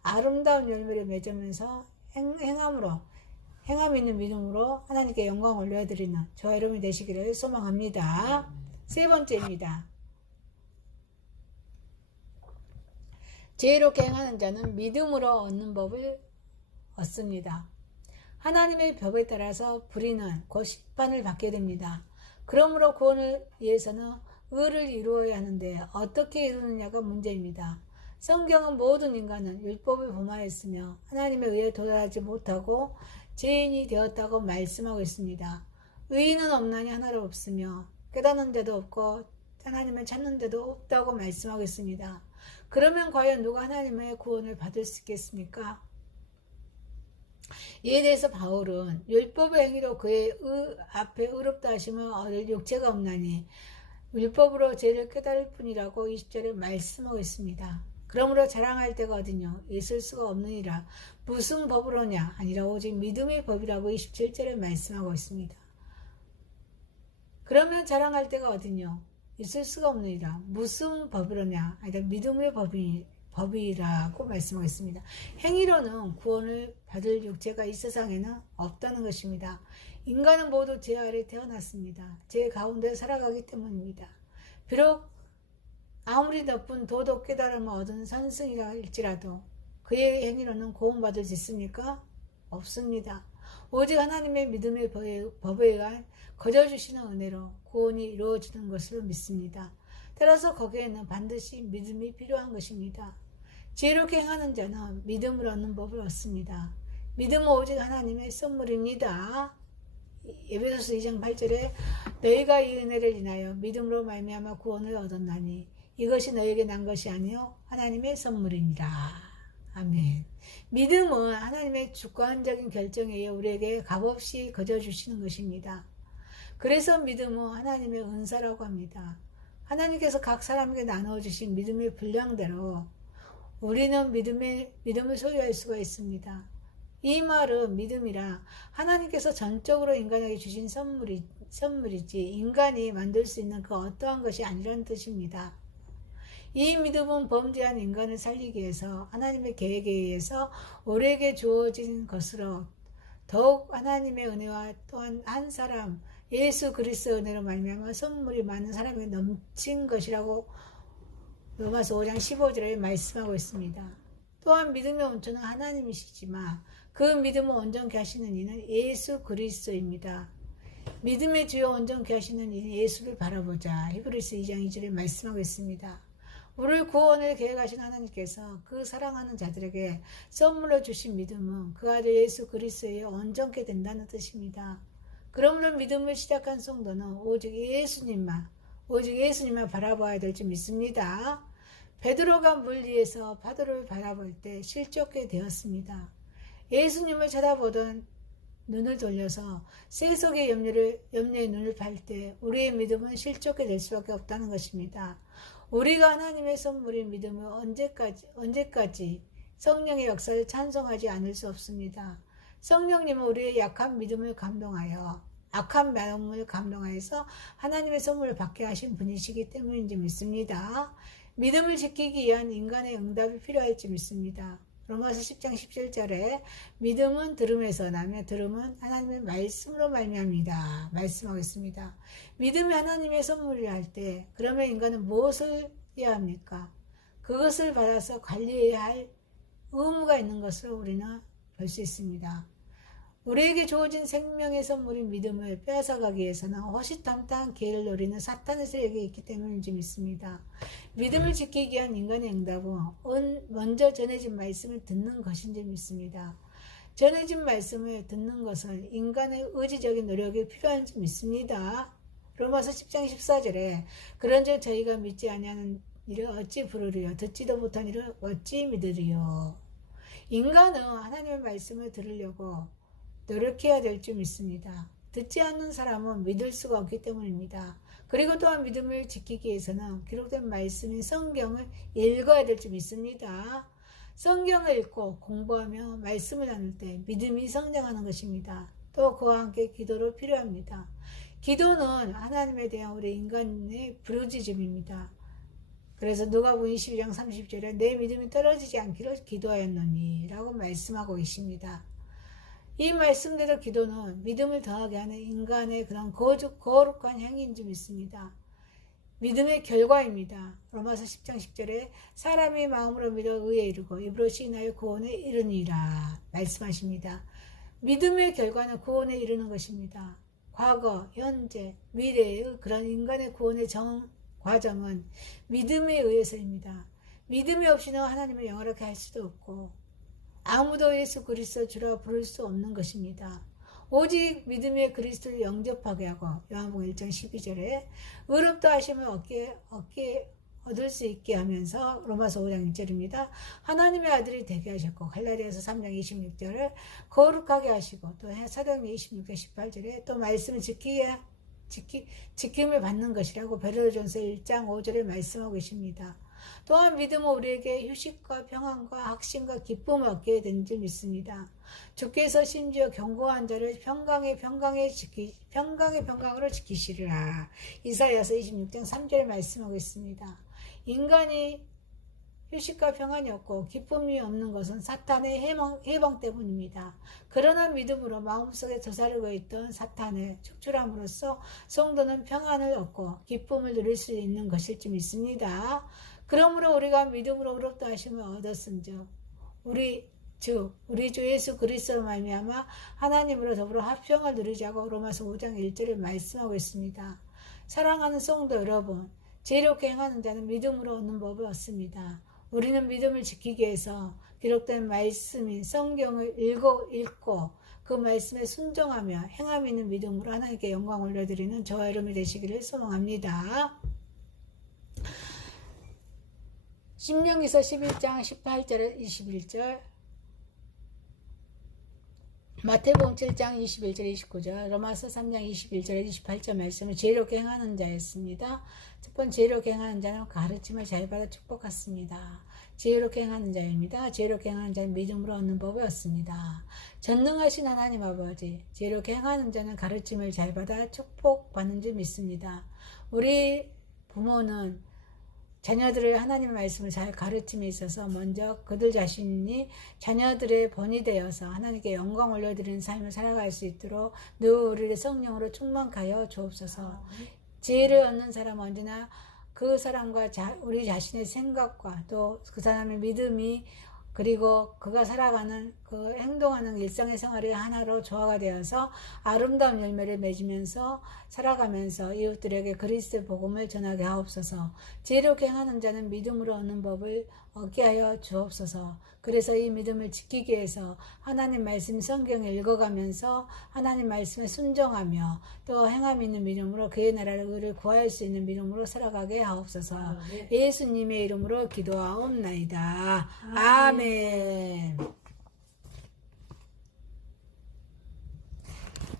아름다운 열매를 맺으면서 행함 있는 믿음으로 하나님께 영광 올려드리는 저와 여러분이 되시기를 소망합니다. 세 번째입니다. 지혜롭게 행하는 자는 믿음으로 얻는 법을 얻습니다. 하나님의 법에 따라서 불의는 곧 심판을 받게 됩니다. 그러므로 구원을 위해서는 의를 이루어야 하는데 어떻게 이루느냐가 문제입니다. 성경은 모든 인간은 율법을 범하였으며 하나님의 의에 도달하지 못하고 죄인이 되었다고 말씀하고 있습니다. 의인은 없나니 하나도 없으며 깨닫는 자도 없고 하나님을 찾는 자도 없다고 말씀하고 있습니다. 그러면 과연 누가 하나님의 구원을 받을 수 있겠습니까? 이에 대해서 바울은 율법의 행위로 그의 앞에 의롭다 하심을 얻을 육체가 없나니 율법으로 죄를 깨달을 뿐이라고 20절에 말씀하고 있습니다. 그러므로 자랑할 데가 어디뇨? 있을 수가 없느니라. 무슨 법으로냐? 아니라 오직 믿음의 법이라고 27절에 말씀하고 있습니다. 그러면 자랑할 데가 어디뇨? 있을 수가 없느니라. 무슨 법으로냐? 아니라 믿음의 법이라고 말씀하고 있습니다. 행위로는 구원을 받을 육체가 이 세상에는 없다는 것입니다. 인간은 모두 죄 아래 태어났습니다. 죄 가운데 살아가기 때문입니다. 비록 아무리 높은 도덕 깨달음을 얻은 선승이라 할지라도 그의 행위로는 구원받을 수 있습니까? 없습니다. 오직 하나님의 믿음의 법에 의한 거저주시는 은혜로 구원이 이루어지는 것으로 믿습니다. 따라서 거기에는 반드시 믿음이 필요한 것입니다. 지혜롭게 행하는 자는 믿음을 얻는 법을 얻습니다. 믿음은 오직 하나님의 선물입니다. 에베소서 2장 8절에 너희가 이 은혜를 인하여 믿음으로 말미암아 구원을 얻었나니 이것이 너희에게 난 것이 아니요 하나님의 선물이니라. 아멘. 믿음은 하나님의 주관적인 결정에 의해 우리에게 값없이 거저주시는 것입니다. 그래서 믿음은 하나님의 은사라고 합니다. 하나님께서 각 사람에게 나누어주신 믿음의 분량대로 우리는 믿음을 소유할 수가 있습니다. 이 말은 믿음이라 하나님께서 전적으로 인간에게 주신 선물이지 인간이 만들 수 있는 그 어떠한 것이 아니라는 뜻입니다. 이 믿음은 범죄한 인간을 살리기 위해서 하나님의 계획에 의해서 우리에게 주어진 것으로 더욱 하나님의 은혜와 또한 한 사람 예수 그리스도의 은혜로 말미암아 선물이 많은 사람에게 넘친 것이라고 로마서 5장 15절에 말씀하고 있습니다. 또한 믿음의 원천은 하나님이시지만 그 믿음을 온전케 하시는 이는 예수 그리스도입니다. 믿음의 주요 온전케 하시는 이는 예수를 바라보자. 히브리서 2장 2절에 말씀하고 있습니다. 우리를 구원을 계획하신 하나님께서 그 사랑하는 자들에게 선물로 주신 믿음은 그 아들 예수 그리스도에 온전케 된다는 뜻입니다. 그러므로 믿음을 시작한 성도는 오직 예수님만 바라봐야 될 줄 믿습니다. 베드로가 물 위에서 파도를 바라볼 때 실족게 되었습니다. 예수님을 쳐다보던 눈을 돌려서 세속의 염려의 눈을 팔 때 우리의 믿음은 실족게 될 수밖에 없다는 것입니다. 우리가 하나님의 선물인 믿음을 언제까지 성령의 역사를 찬송하지 않을 수 없습니다. 성령님은 우리의 약한 믿음을 감동하여 악한 마음을 감동하여서 하나님의 선물을 받게 하신 분이시기 때문인지 믿습니다. 믿음을 지키기 위한 인간의 응답이 필요할지 믿습니다. 로마서 10장 17절에 믿음은 들음에서 나며 들음은 하나님의 말씀으로 말미암니다. 말씀하겠습니다. 믿음이 하나님의 선물이라 할 때 그러면 인간은 무엇을 해야 합니까? 그것을 받아서 관리해야 할 의무가 있는 것을 우리는 볼 수 있습니다. 우리에게 주어진 생명의 선물인 믿음을 빼앗아가기 위해서는 호시탐탐한 기회를 노리는 사탄의 세력이 있기 때문인지 믿습니다. 믿음을 지키기 위한 인간의 응답은 먼저 전해진 말씀을 듣는 것인지 믿습니다. 전해진 말씀을 듣는 것은 인간의 의지적인 노력이 필요한지 믿습니다. 로마서 10장 14절에 그런즉 저희가 믿지 아니하는 일을 어찌 부르리요 듣지도 못한 일을 어찌 믿으리요. 인간은 하나님의 말씀을 들으려고 노력해야 될 줄 믿습니다. 듣지 않는 사람은 믿을 수가 없기 때문입니다. 그리고 또한 믿음을 지키기 위해서는 기록된 말씀인 성경을 읽어야 될 줄 믿습니다. 성경을 읽고 공부하며 말씀을 나눌 때 믿음이 성장하는 것입니다. 또 그와 함께 기도로 필요합니다. 기도는 하나님에 대한 우리 인간의 부르짖음입니다. 그래서 누가복음 22장 30절에 내 믿음이 떨어지지 않기를 기도하였노니 라고 말씀하고 계십니다. 이 말씀대로 기도는 믿음을 더하게 하는 인간의 그런 거룩한 행위인지 믿습니다. 믿음의 결과입니다. 로마서 10장 10절에 사람이 마음으로 믿어 의에 이르고 입으로 시인하여 구원에 이르니라 말씀하십니다. 믿음의 결과는 구원에 이르는 것입니다. 과거, 현재, 미래의 그런 인간의 구원의 과정은 믿음에 의해서입니다. 믿음이 없이는 하나님을 영화롭게 할 수도 없고 아무도 예수 그리스도 주라 부를 수 없는 것입니다. 오직 믿음의 그리스도를 영접하게 하고 요한복음 1장 12절에 의롭다 하심을 얻을 수 있게 하면서 로마서 5장 1절입니다. 하나님의 아들이 되게 하셨고 갈라디아서 3장 26절을 거룩하게 하시고 또 사도행전 26장 18절에 또 말씀을 지킴을 받는 것이라고 베드로전서 1장 5절에 말씀하고 계십니다. 또한 믿음은 우리에게 휴식과 평안과 확신과 기쁨을 얻게 된 줄 믿습니다. 주께서 심지어 경고한 자를 평강으로 지키시리라. 이사야서 26장 3절에 말씀하고 있습니다. 인간이 휴식과 평안이 없고 기쁨이 없는 것은 사탄의 해방 때문입니다. 그러나 믿음으로 마음속에 도사리고 있던 사탄을 축출함으로써 성도는 평안을 얻고 기쁨을 누릴 수 있는 것일지 믿습니다. 그러므로 우리가 믿음으로 의롭다 하심을 얻었은즉 우리 주 예수 그리스도로 말미암아 하나님으로 더불어 화평을 누리자고 로마서 5장 1절에 말씀하고 있습니다. 사랑하는 성도 여러분, 지혜롭게 행하는 자는 믿음으로 얻는 법을 얻습니다. 우리는 믿음을 지키기 위해서 기록된 말씀인 성경을 읽고 그 말씀에 순종하며 행함 있는 믿음으로 하나님께 영광 올려드리는 저와 여러분이 되시기를 소망합니다. 신명기서 11장 18절에 21절, 마태복음 7장 21절 29절, 로마서 3장 21절에 28절 말씀을 지혜롭게 행하는 자였습니다. 첫 번째 지혜롭게 행하는 자는 가르침을 잘 받아 축복받습니다. 지혜롭게 행하는 자입니다. 지혜롭게 행하는 자는 믿음으로 얻는 법을 얻습니다. 전능하신 하나님 아버지, 지혜롭게 행하는 자는 가르침을 잘 받아 축복받는 줄 믿습니다. 우리 부모는 자녀들을 하나님의 말씀을 잘 가르침에 있어서 먼저 그들 자신이 자녀들의 본이 되어서 하나님께 영광 올려드리는 삶을 살아갈 수 있도록 늘 우리를 성령으로 충만하여 주옵소서. 지혜를 얻는 사람은 언제나 그 사람과 우리 자신의 생각과 또 그 사람의 믿음이 그리고 그가 살아가는 그 행동하는 일상의 생활이 하나로 조화가 되어서 아름다운 열매를 맺으면서 살아가면서 이웃들에게 그리스도의 복음을 전하게 하옵소서. 지혜롭게 행하는 자는 믿음으로 얻는 법을 얻게 하여 주옵소서. 그래서 이 믿음을 지키기 위해서 하나님 말씀 성경을 읽어가면서 하나님 말씀에 순종하며 또 행함 있는 믿음으로 그의 나라를 의를 구할 수 있는 믿음으로 살아가게 하옵소서. 예수님의 이름으로 기도하옵나이다. 아멘.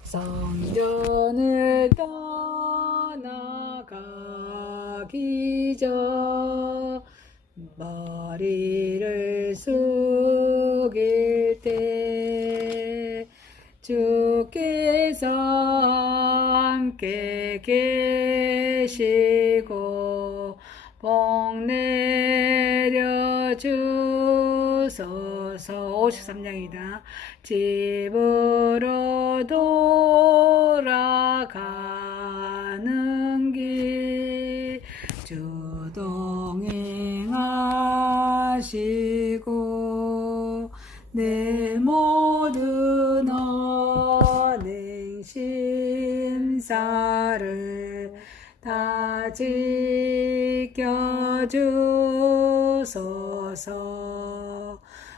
성전을 떠나가기 전 머리를 숙이고 주께서 함께 계시고 복 내려 주소서. 53장이다. 집으로 돌아가는 길 주 동행하시고 내 모든 언행 심사를 다 지켜주소서.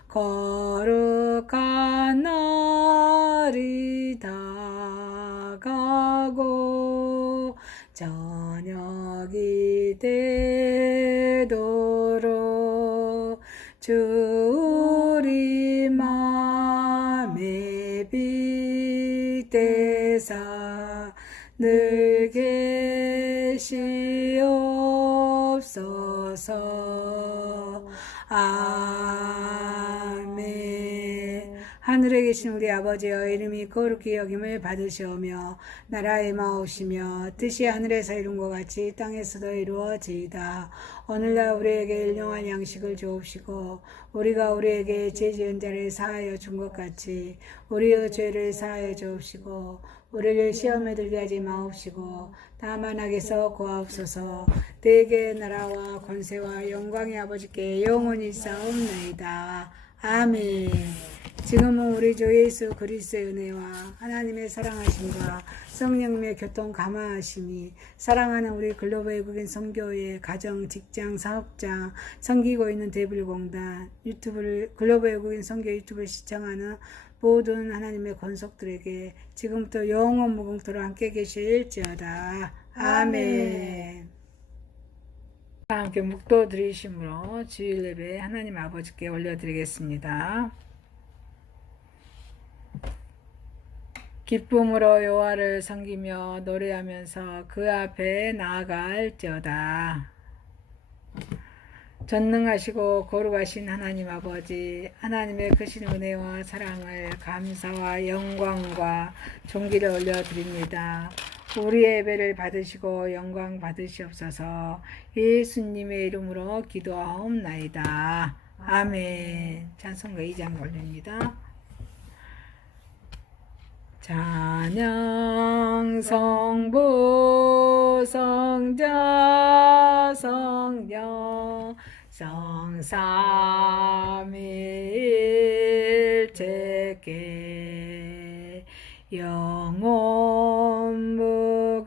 거룩한 날이 다가고 저녁이 되도록 주 우리 맘에 빗대사 늘 계시옵소서. 아멘. 하늘에 계신 우리 아버지여, 이름이 거룩히 여김을 받으시오며 나라의 마옵시며 뜻이 하늘에서 이룬 것 같이 땅에서도 이루어지이다. 오늘날 우리에게 일용할 양식을 주옵시고 우리가 우리에게 죄 지은 자를 사하여 준 것 같이 우리의 죄를 사하여 주옵시고 우리를 시험에 들게 하지 마옵시고 다만 악에서 구하옵소서. 대개 나라와 권세와 영광의 아버지께 영원히 싸움나이다. 아멘. 지금은 우리 주 예수 그리스도의 은혜와 하나님의 사랑하심과 성령님의 교통 감화하심이 사랑하는 우리 글로벌 외국인 선교회 가정, 직장, 사업장, 섬기고 있는 대불공단 유튜브를 글로벌 외국인 선교 유튜브를 시청하는 모든 하나님의 권속들에게 지금부터 영원 무궁토로 함께 계실지어다. 아멘. 함께 묵도 드리심으로 주일 예배 하나님 아버지께 올려드리겠습니다. 기쁨으로 여호와를 섬기며 노래하면서 그 앞에 나아갈지어다. 전능하시고 거룩하신 하나님 아버지, 하나님의 크신 은혜와 사랑을 감사와 영광과 존귀를 올려드립니다. 우리의 예배를 받으시고 영광 받으시옵소서. 예수님의 이름으로 기도하옵나이다. 아멘. 찬송가 2장 올립니다. 찬양 성부 성자 성령 성삼위일체께 영원 무궁하기까지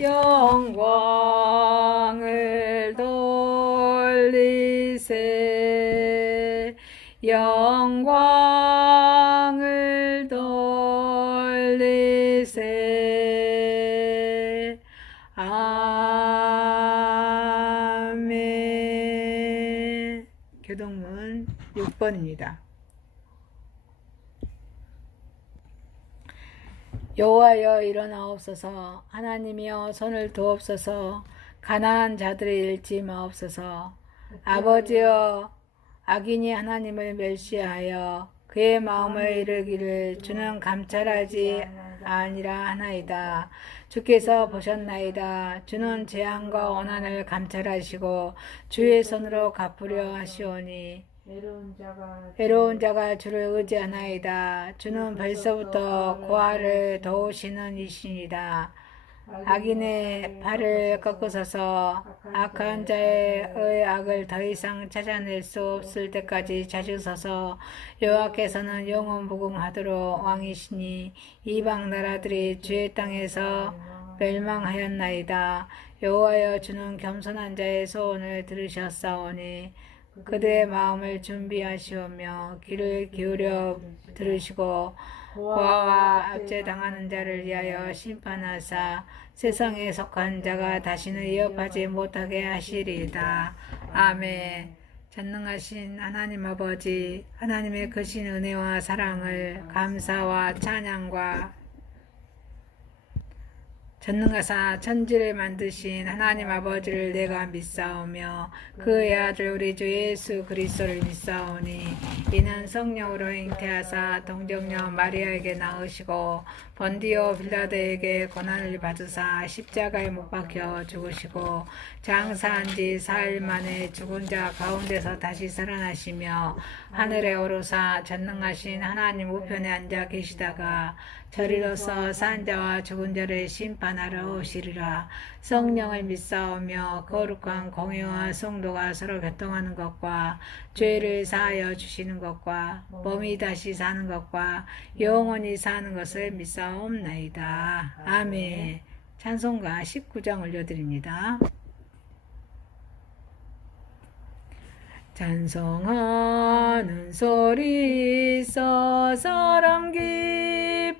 영광을 돌리세. 영광을 돌리세. 아멘. 교동문 6번입니다. 여호와여 일어나옵소서. 하나님이여 손을 두옵소서. 가난한 자들을 잃지 마옵소서. 아버지여 악인이 하나님을 멸시하여 그의 마음을 이르기를 주는 감찰하지 아니라 하나이다. 주께서 보셨나이다. 주는 재앙과 원한을 감찰하시고 주의 손으로 갚으려 하시오니 외로운 자가 주를 의지하나이다. 주는 벌써부터 고아를 도우시는 이신이다. 악인의 발을 꺾으소서. 악한 자의 악을 더 이상 찾아낼 수 없을 때까지 찾으소서. 여호와께서는 영원 무궁하도록 왕이시니 이방 나라들이 주의 땅에서 멸망하였나이다. 여호와여 주는 겸손한 자의 소원을 들으셨사오니 그들의 마음을 준비하시오며 귀를 기울여 들으시고 고아와 압제당하는 자를 위하여 심판하사 세상에 속한 자가 다시는 위협하지 못하게 하시리이다. 아멘. 전능하신 하나님 아버지, 하나님의 크신 은혜와 사랑을 감사와 전능하사 천지를 만드신 하나님 아버지를 내가 믿사오며 그의 아들 우리 주 예수 그리스도를 믿사오니 이는 성령으로 잉태하사 동정녀 마리아에게 낳으시고 번디오 빌라도에게 고난을 받으사 십자가에 못 박혀 죽으시고 장사한 지 4일 만에 죽은 자 가운데서 다시 살아나시며 하늘에 오르사 전능하신 하나님 우편에 앉아 계시다가 저리로서 산 자와 죽은 자를 심판하러 오시리라. 성령을 믿사오며 거룩한 공의와 성도가 서로 교통하는 것과 죄를 사하여 주시는 것과 몸이 다시 사는 것과 영원히 사는 것을 믿사옵나이다. 아멘. 찬송가 19장 올려드립니다. 찬송하는 소리 있어 사람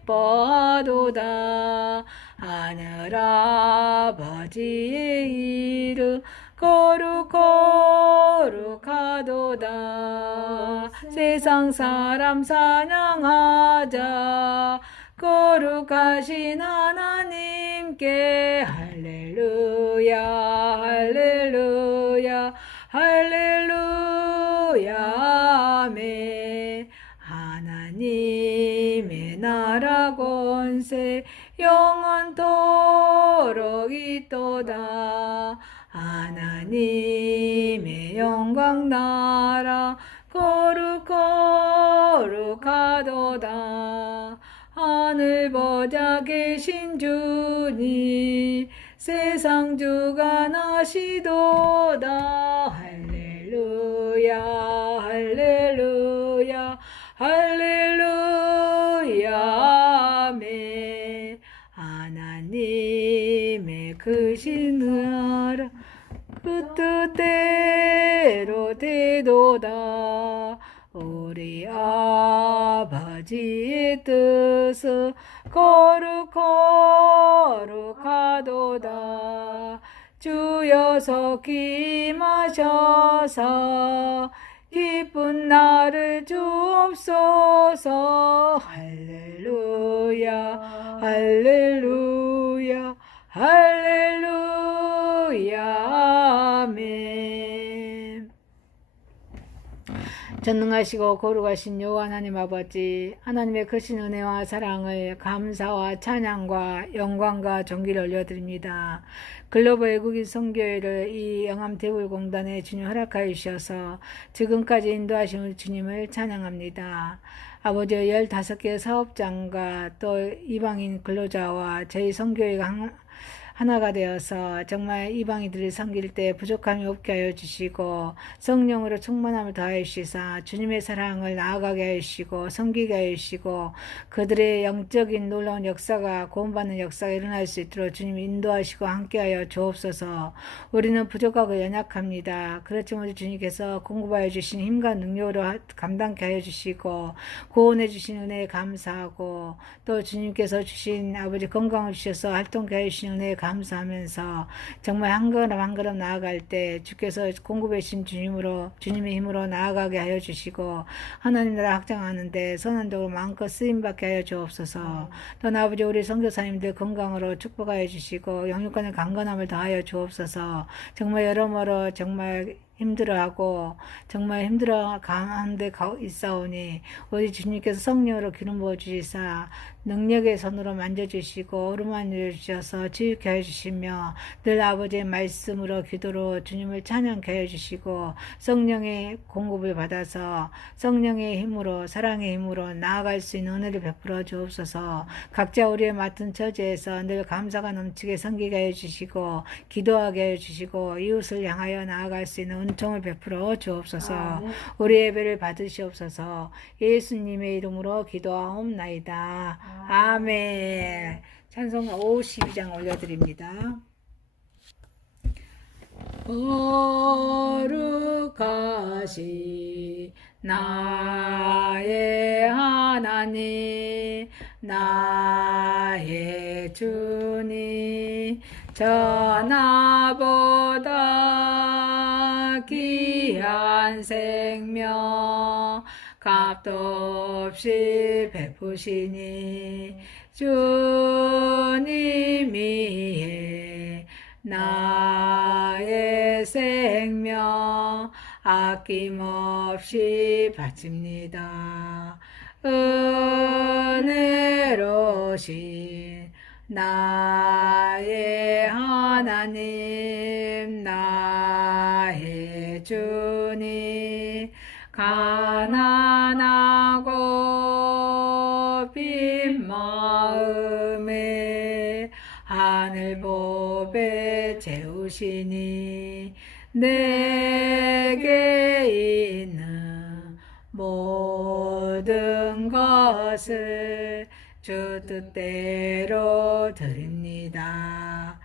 기뻐하도다. 하늘 아버지의 이름 거룩하도다. 세상 사람 찬양하자. 거룩하신 하나님께 할렐루야 할렐루야 할렐루야 아멘. 하나님의 나라 권세 영원토록 있도다. 하나님의 영광 나라 거룩하도다. 하늘 보좌 계신 주님 세상 주가 나시도다. 할렐루야 할렐루야 할렐루야 아멘. 하나님의 크신 나라 그 뜻대로 되도다. 우리 아버지의 뜻은 거룩하도다. 주여서 기마셔서 기쁜 날을 주옵소서. 할렐루야 할렐루야 할렐루야 아멘. 전능하시고 거룩하신 여호와 하나님 아버지, 하나님의 크신 은혜와 사랑을 감사와 찬양과 영광과 존귀를 올려드립니다. 글로벌 외국인 선교회를 이 영암대불공단에 주님 허락하여 주셔서 지금까지 인도하신 우리 주님을 찬양합니다. 아버지의 15개 사업장과 또 이방인 근로자와 저희 선교회가 하나가 되어서 정말 이방인들이 섬길 때 부족함이 없게 하여 주시고 성령으로 충만함을 더하여 주시사 주님의 사랑을 나아가게 하여 주시고 섬기게 하여 주시고 그들의 영적인 놀라운 역사가 구원받는 역사가 일어날 수 있도록 주님 인도하시고 함께하여 주옵소서. 우리는 부족하고 연약합니다. 그렇지만 우리 주님께서 공급하여 주신 힘과 능력으로 감당케 하여 주시고 구원해 주신 은혜에 감사하고 또 주님께서 주신 아버지 건강을 주셔서 활동케 하여 주신 은혜에 감사하면서 정말 한 걸음 한 걸음 나아갈 때 주께서 공급해 주신 주님의 힘으로 나아가게 하여 주시고 하나님 나라 확장하는데 선한적으로 마음껏 쓰임받게 하여 주옵소서. 또 아버지 우리 선교사님들 건강으로 축복하여 주시고 영육간의 강건함을 더하여 주옵소서. 정말 여러모로 정말 힘들어하고 정말 힘들어 가운데 있사오니 우리 주님께서 성령으로 기름 부어 주시사 능력의 손으로 만져주시고 어루만져 주셔서 치유케 해주시며 늘 아버지의 말씀으로 기도로 주님을 찬양케 해주시고 성령의 공급을 받아서 성령의 힘으로 사랑의 힘으로 나아갈 수 있는 은혜를 베풀어 주옵소서. 각자 우리의 맡은 처지에서 늘 감사가 넘치게 섬기게 해주시고 기도하게 해주시고 이웃을 향하여 나아갈 수 있는 은총을 베풀어 주옵소서. 우리 예배를 받으시옵소서. 예수님의 이름으로 기도하옵나이다. 아멘. 찬송가 52장 올려드립니다. 거룩하시 나의 하나님 나의 주님 전하보다 귀한 생명 값도 없이 베푸시니 주님이 나의 생명 아낌없이 바칩니다. 은혜로신 나의 하나님 나의 주님 가난하고 빈 마음에 하늘 보배 채우시니 내게 있는 모든 것을 주 뜻대로 드립니다.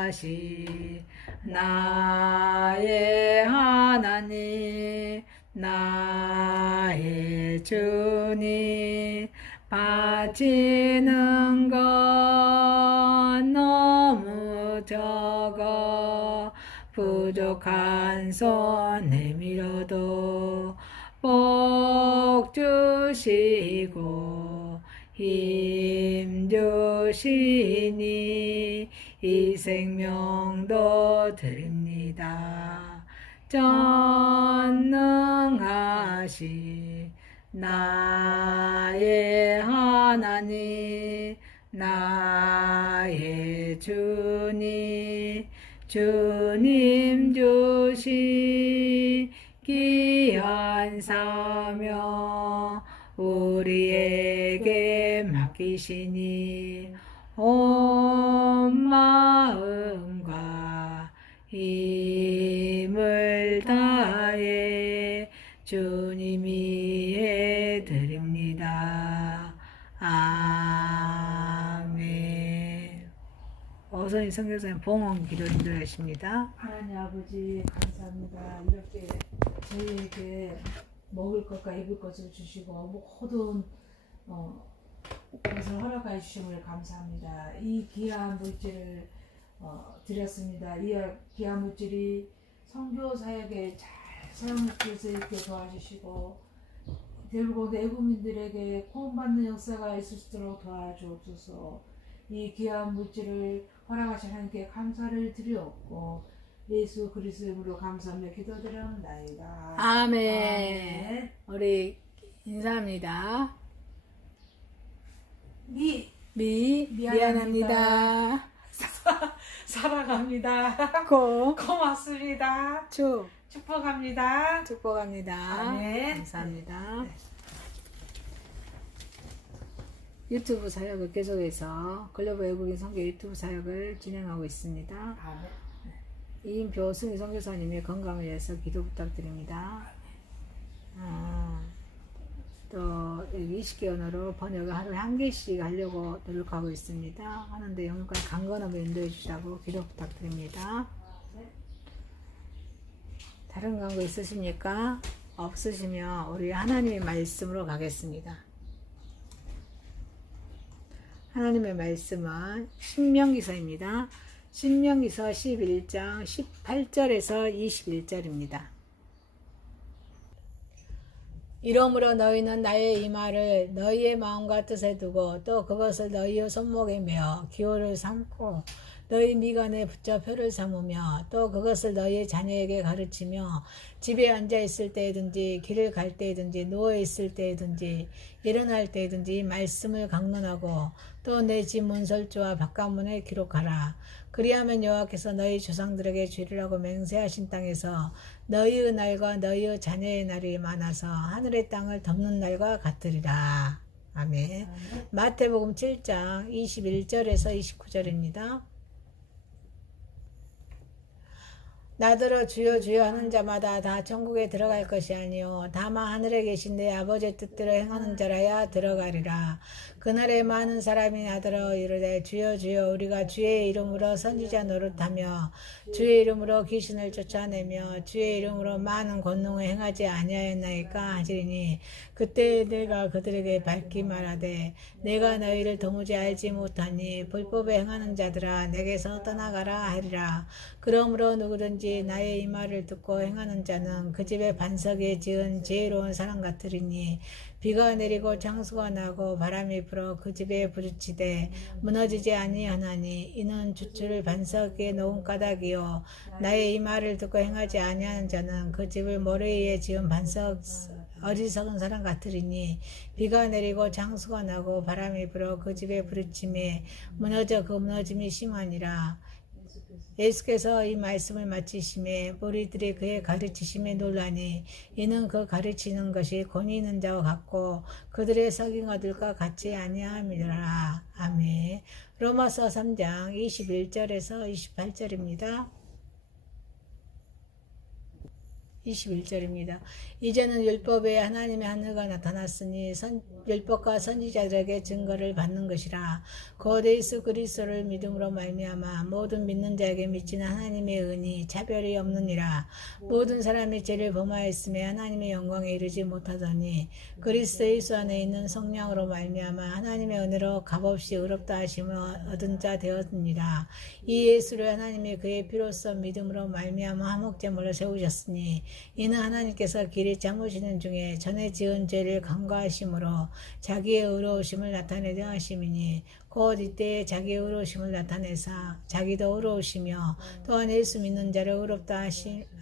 자비하신 나의 하나님 나의 주님 바치는 건 너무 적어 부족한 손 내밀어도 복 주시고 힘 주시니 이 생명도 드립니다. 전능하신 나의 하나님 나의 주님 주님 주신 귀한 사명 우리에게 맡기시니 온 마음과 힘을 다해 주님 위에 드립니다. 아멘. 어선희 선교사님 봉헌 기도 인도하십니다. 하나님 아버지 감사합니다. 이렇게 저희에게 먹을 것과 입을 것을 주시고 모든 것을 허락해 주심을 감사합니다. 이 귀한 물질을 드렸습니다. 이 귀한 물질이 선교 사역에 잘 사용될 수 있게 도와주시고 대부분 애국민들에게 구원받는 역사가 있을 수 있도록 도와주옵소서. 이 귀한 물질을 허락하신 하나님께 감사를 드리옵고 예수 그리스도의 이름으로 감사하며 기도드렸나이다. 아멘. 우리 인사합니다. 미안합니다. 사랑합니다. 고맙습니다. 축복합니다. 축복합니다. 아멘. 감사합니다. 유튜브 사역을 계속해서 글로벌 외국인 선교 유튜브 사역을 진행하고 있습니다. 아멘. 이인표 승희 선교사님의 건강을 위해서 기도 부탁드립니다. 또 20개 언어로 번역을 하루에 1개씩 하려고 노력하고 있습니다. 하는데 영혼까지 강건하게 인도해 주시라고 기도 부탁드립니다. 다른 광고 있으십니까? 없으시면 우리 하나님의 말씀으로 가겠습니다. 하나님의 말씀은 신명기서입니다. 신명기서 11장 18절에서 21절입니다. 이러므로 너희는 나의 이 말을 너희의 마음과 뜻에 두고 또 그것을 너희의 손목에 메어 기호를 삼고 너희 미간에 붙여 표를 삼으며 또 그것을 너희의 자녀에게 가르치며 집에 앉아 있을 때든지 길을 갈 때든지 누워 있을 때든지 일어날 때든지 말씀을 강론하고 또 내 집 문설주와 바깥문에 기록하라. 그리하면 여호와께서 너희 조상들에게 주리라고 맹세하신 땅에서 너희의 날과 너희의 자녀의 날이 많아서 하늘의 땅을 덮는 날과 같으리라. 아멘. 마태복음 7장 21절에서 29절입니다. 나더러 주여 주여 하는 자마다 다 천국에 들어갈 것이 아니요 다만 하늘에 계신 내 아버지의 뜻대로 행하는 자라야 들어가리라. 그날에 많은 사람이 나더러 이르되 주여 주여 우리가 주의 이름으로 선지자 노릇하며 주의 이름으로 귀신을 쫓아내며 주의 이름으로 많은 권능을 행하지 아니하였나이까 하시리니 그때 내가 그들에게 밝히 말하되 내가 너희를 도무지 알지 못하니 불법에 행하는 자들아 내게서 떠나가라 하리라. 그러므로 누구든지 오직 나의 이 말을 듣고 행하는 자는 그 집의 반석에 지은 지혜로운 사람 같으리니 비가 내리고 장수가 나고 바람이 불어 그 집에 부딪히되 무너지지 아니하나니 이는 주추를 반석에 놓은 까닭이요 나의 이 말을 듣고 행하지 아니하는 자는 그 집을 모래 위에 지은 반석 어리석은 사람 같으리니 비가 내리고 장수가 나고 바람이 불어 그 집에 부딪힘에 무너져 그 무너짐이 심하니라. 예수께서 이 말씀을 마치심에 무리들이 그의 가르치심에 놀라니 이는 그 가르치는 것이 권위 있는 자와 같고 그들의 석잉어들과 같이 아니함이라. 아멘. 로마서 3장 21절에서 28절입니다. 21절입니다. 이제는 율법에 하나님의 하늘가 나타났으니 율법과 선지자들에게 증거를 받는 것이라. 곧 예수 그리스도를 믿음으로 말미암아 모든 믿는 자에게 미치는 하나님의 은이 차별이 없느니라. 모든 사람이 죄를 범하였음에 하나님의 영광에 이르지 못하더니 그리스도 예수 안에 있는 성령으로 말미암아 하나님의 은혜로 값없이 의롭다 하심을 얻은 자 되었느니라. 이 예수를 하나님이 그의 피로써 믿음으로 말미암아 화목제물로 세우셨으니 이는 하나님께서 길이 참으시는 중에 전에 지은 죄를 간과하심으로 자기의 의로우심을 나타내려 하심이니 곧 이때에 자기의 의로우심을 나타내사 자기도 의로우시며 또한 예수 믿는 자를 의롭다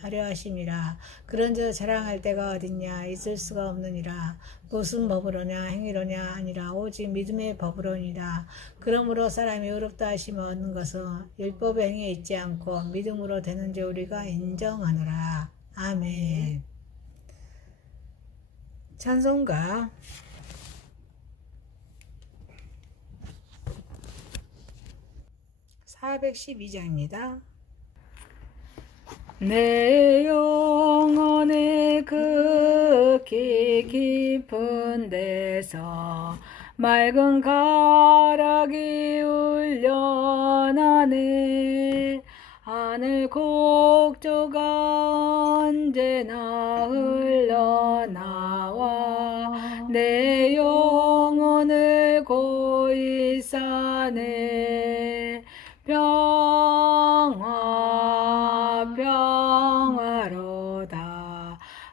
하려 하심이라. 그런즉 자랑할 때가 어딨냐 있을 수가 없느니라. 무슨 법으로냐 행위로냐 아니라 오직 믿음의 법으로니라. 그러므로 사람이 의롭다 하심을 얻는 것은 율법의 행위에 있지 않고 믿음으로 되는 줄 우리가 인정하노라. 아멘. 찬송가 412장입니다. 내 영혼의 극히 깊은 데서 맑은 가락이 울려나네. 하늘 곡조가 언제나 흘러나와 내 영혼을 고이 싸네. 평화 평화로다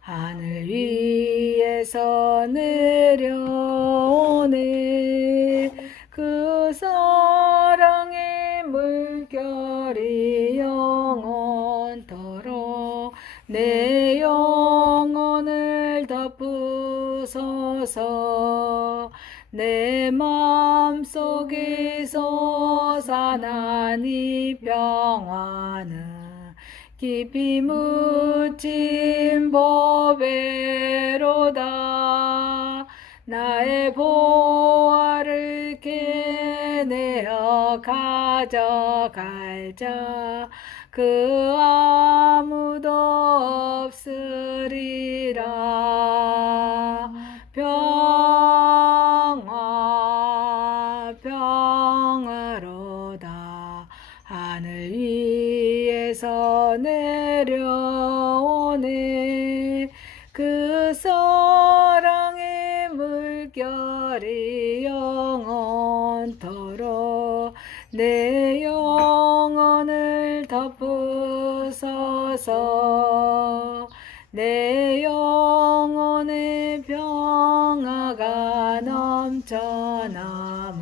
하늘 위에서 내려오네. 그 사랑의 물결이 영원토록 내 영혼을 덮으소서. 내 맘속에 솟아난 이 평화는 깊이 묻힌 보배로다. 나의 보화를 캐내어 가져갈 자 그 아무도 없으리라. 평화 평화로다 하늘 위에서 내려오네. 그 사랑의 물결이 영원토록 내 영혼을 덮으소서. 내 영혼의 평화가 넘쳐남은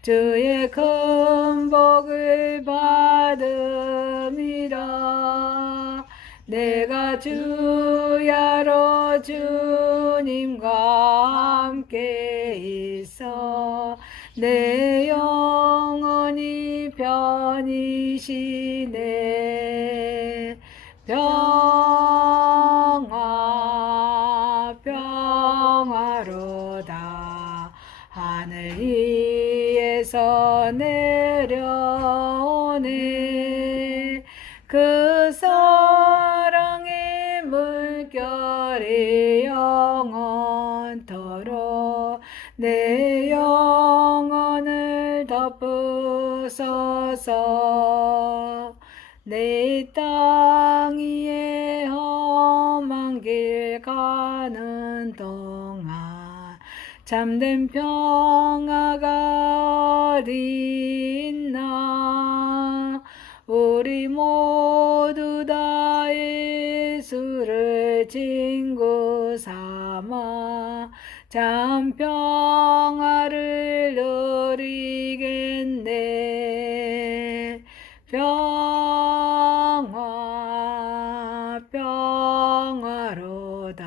주의 큰 복을 받음이라. 내가 주야로 주님과 함께 있어 내 영혼이 편이시네. 평화 평화로다 하늘 위에서 내려오네. 그 사랑의 물결이 영원토록 내 영혼을 덮으소서. 내 땅 위에 험한 길 가는 동안 참된 평화가 어디 있나. 우리 모두 친구 삼아 참 평화를 누리겠네. 평화 평화로다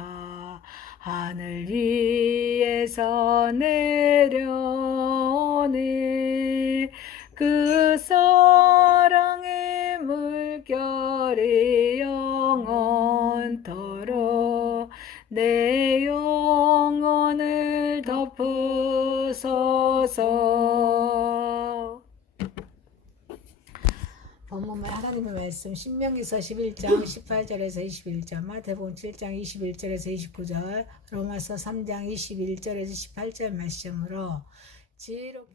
하늘 위에서 내려오네. 그 사랑의 물결이 영원토록 내 영혼을 덮으소서. 본문만 하나님의 말씀 신명기서 11장 18절에서 21절, 마태복음 7장 21절에서 29절, 로마서 3장 21절에서 18절 말씀으로 지혜롭게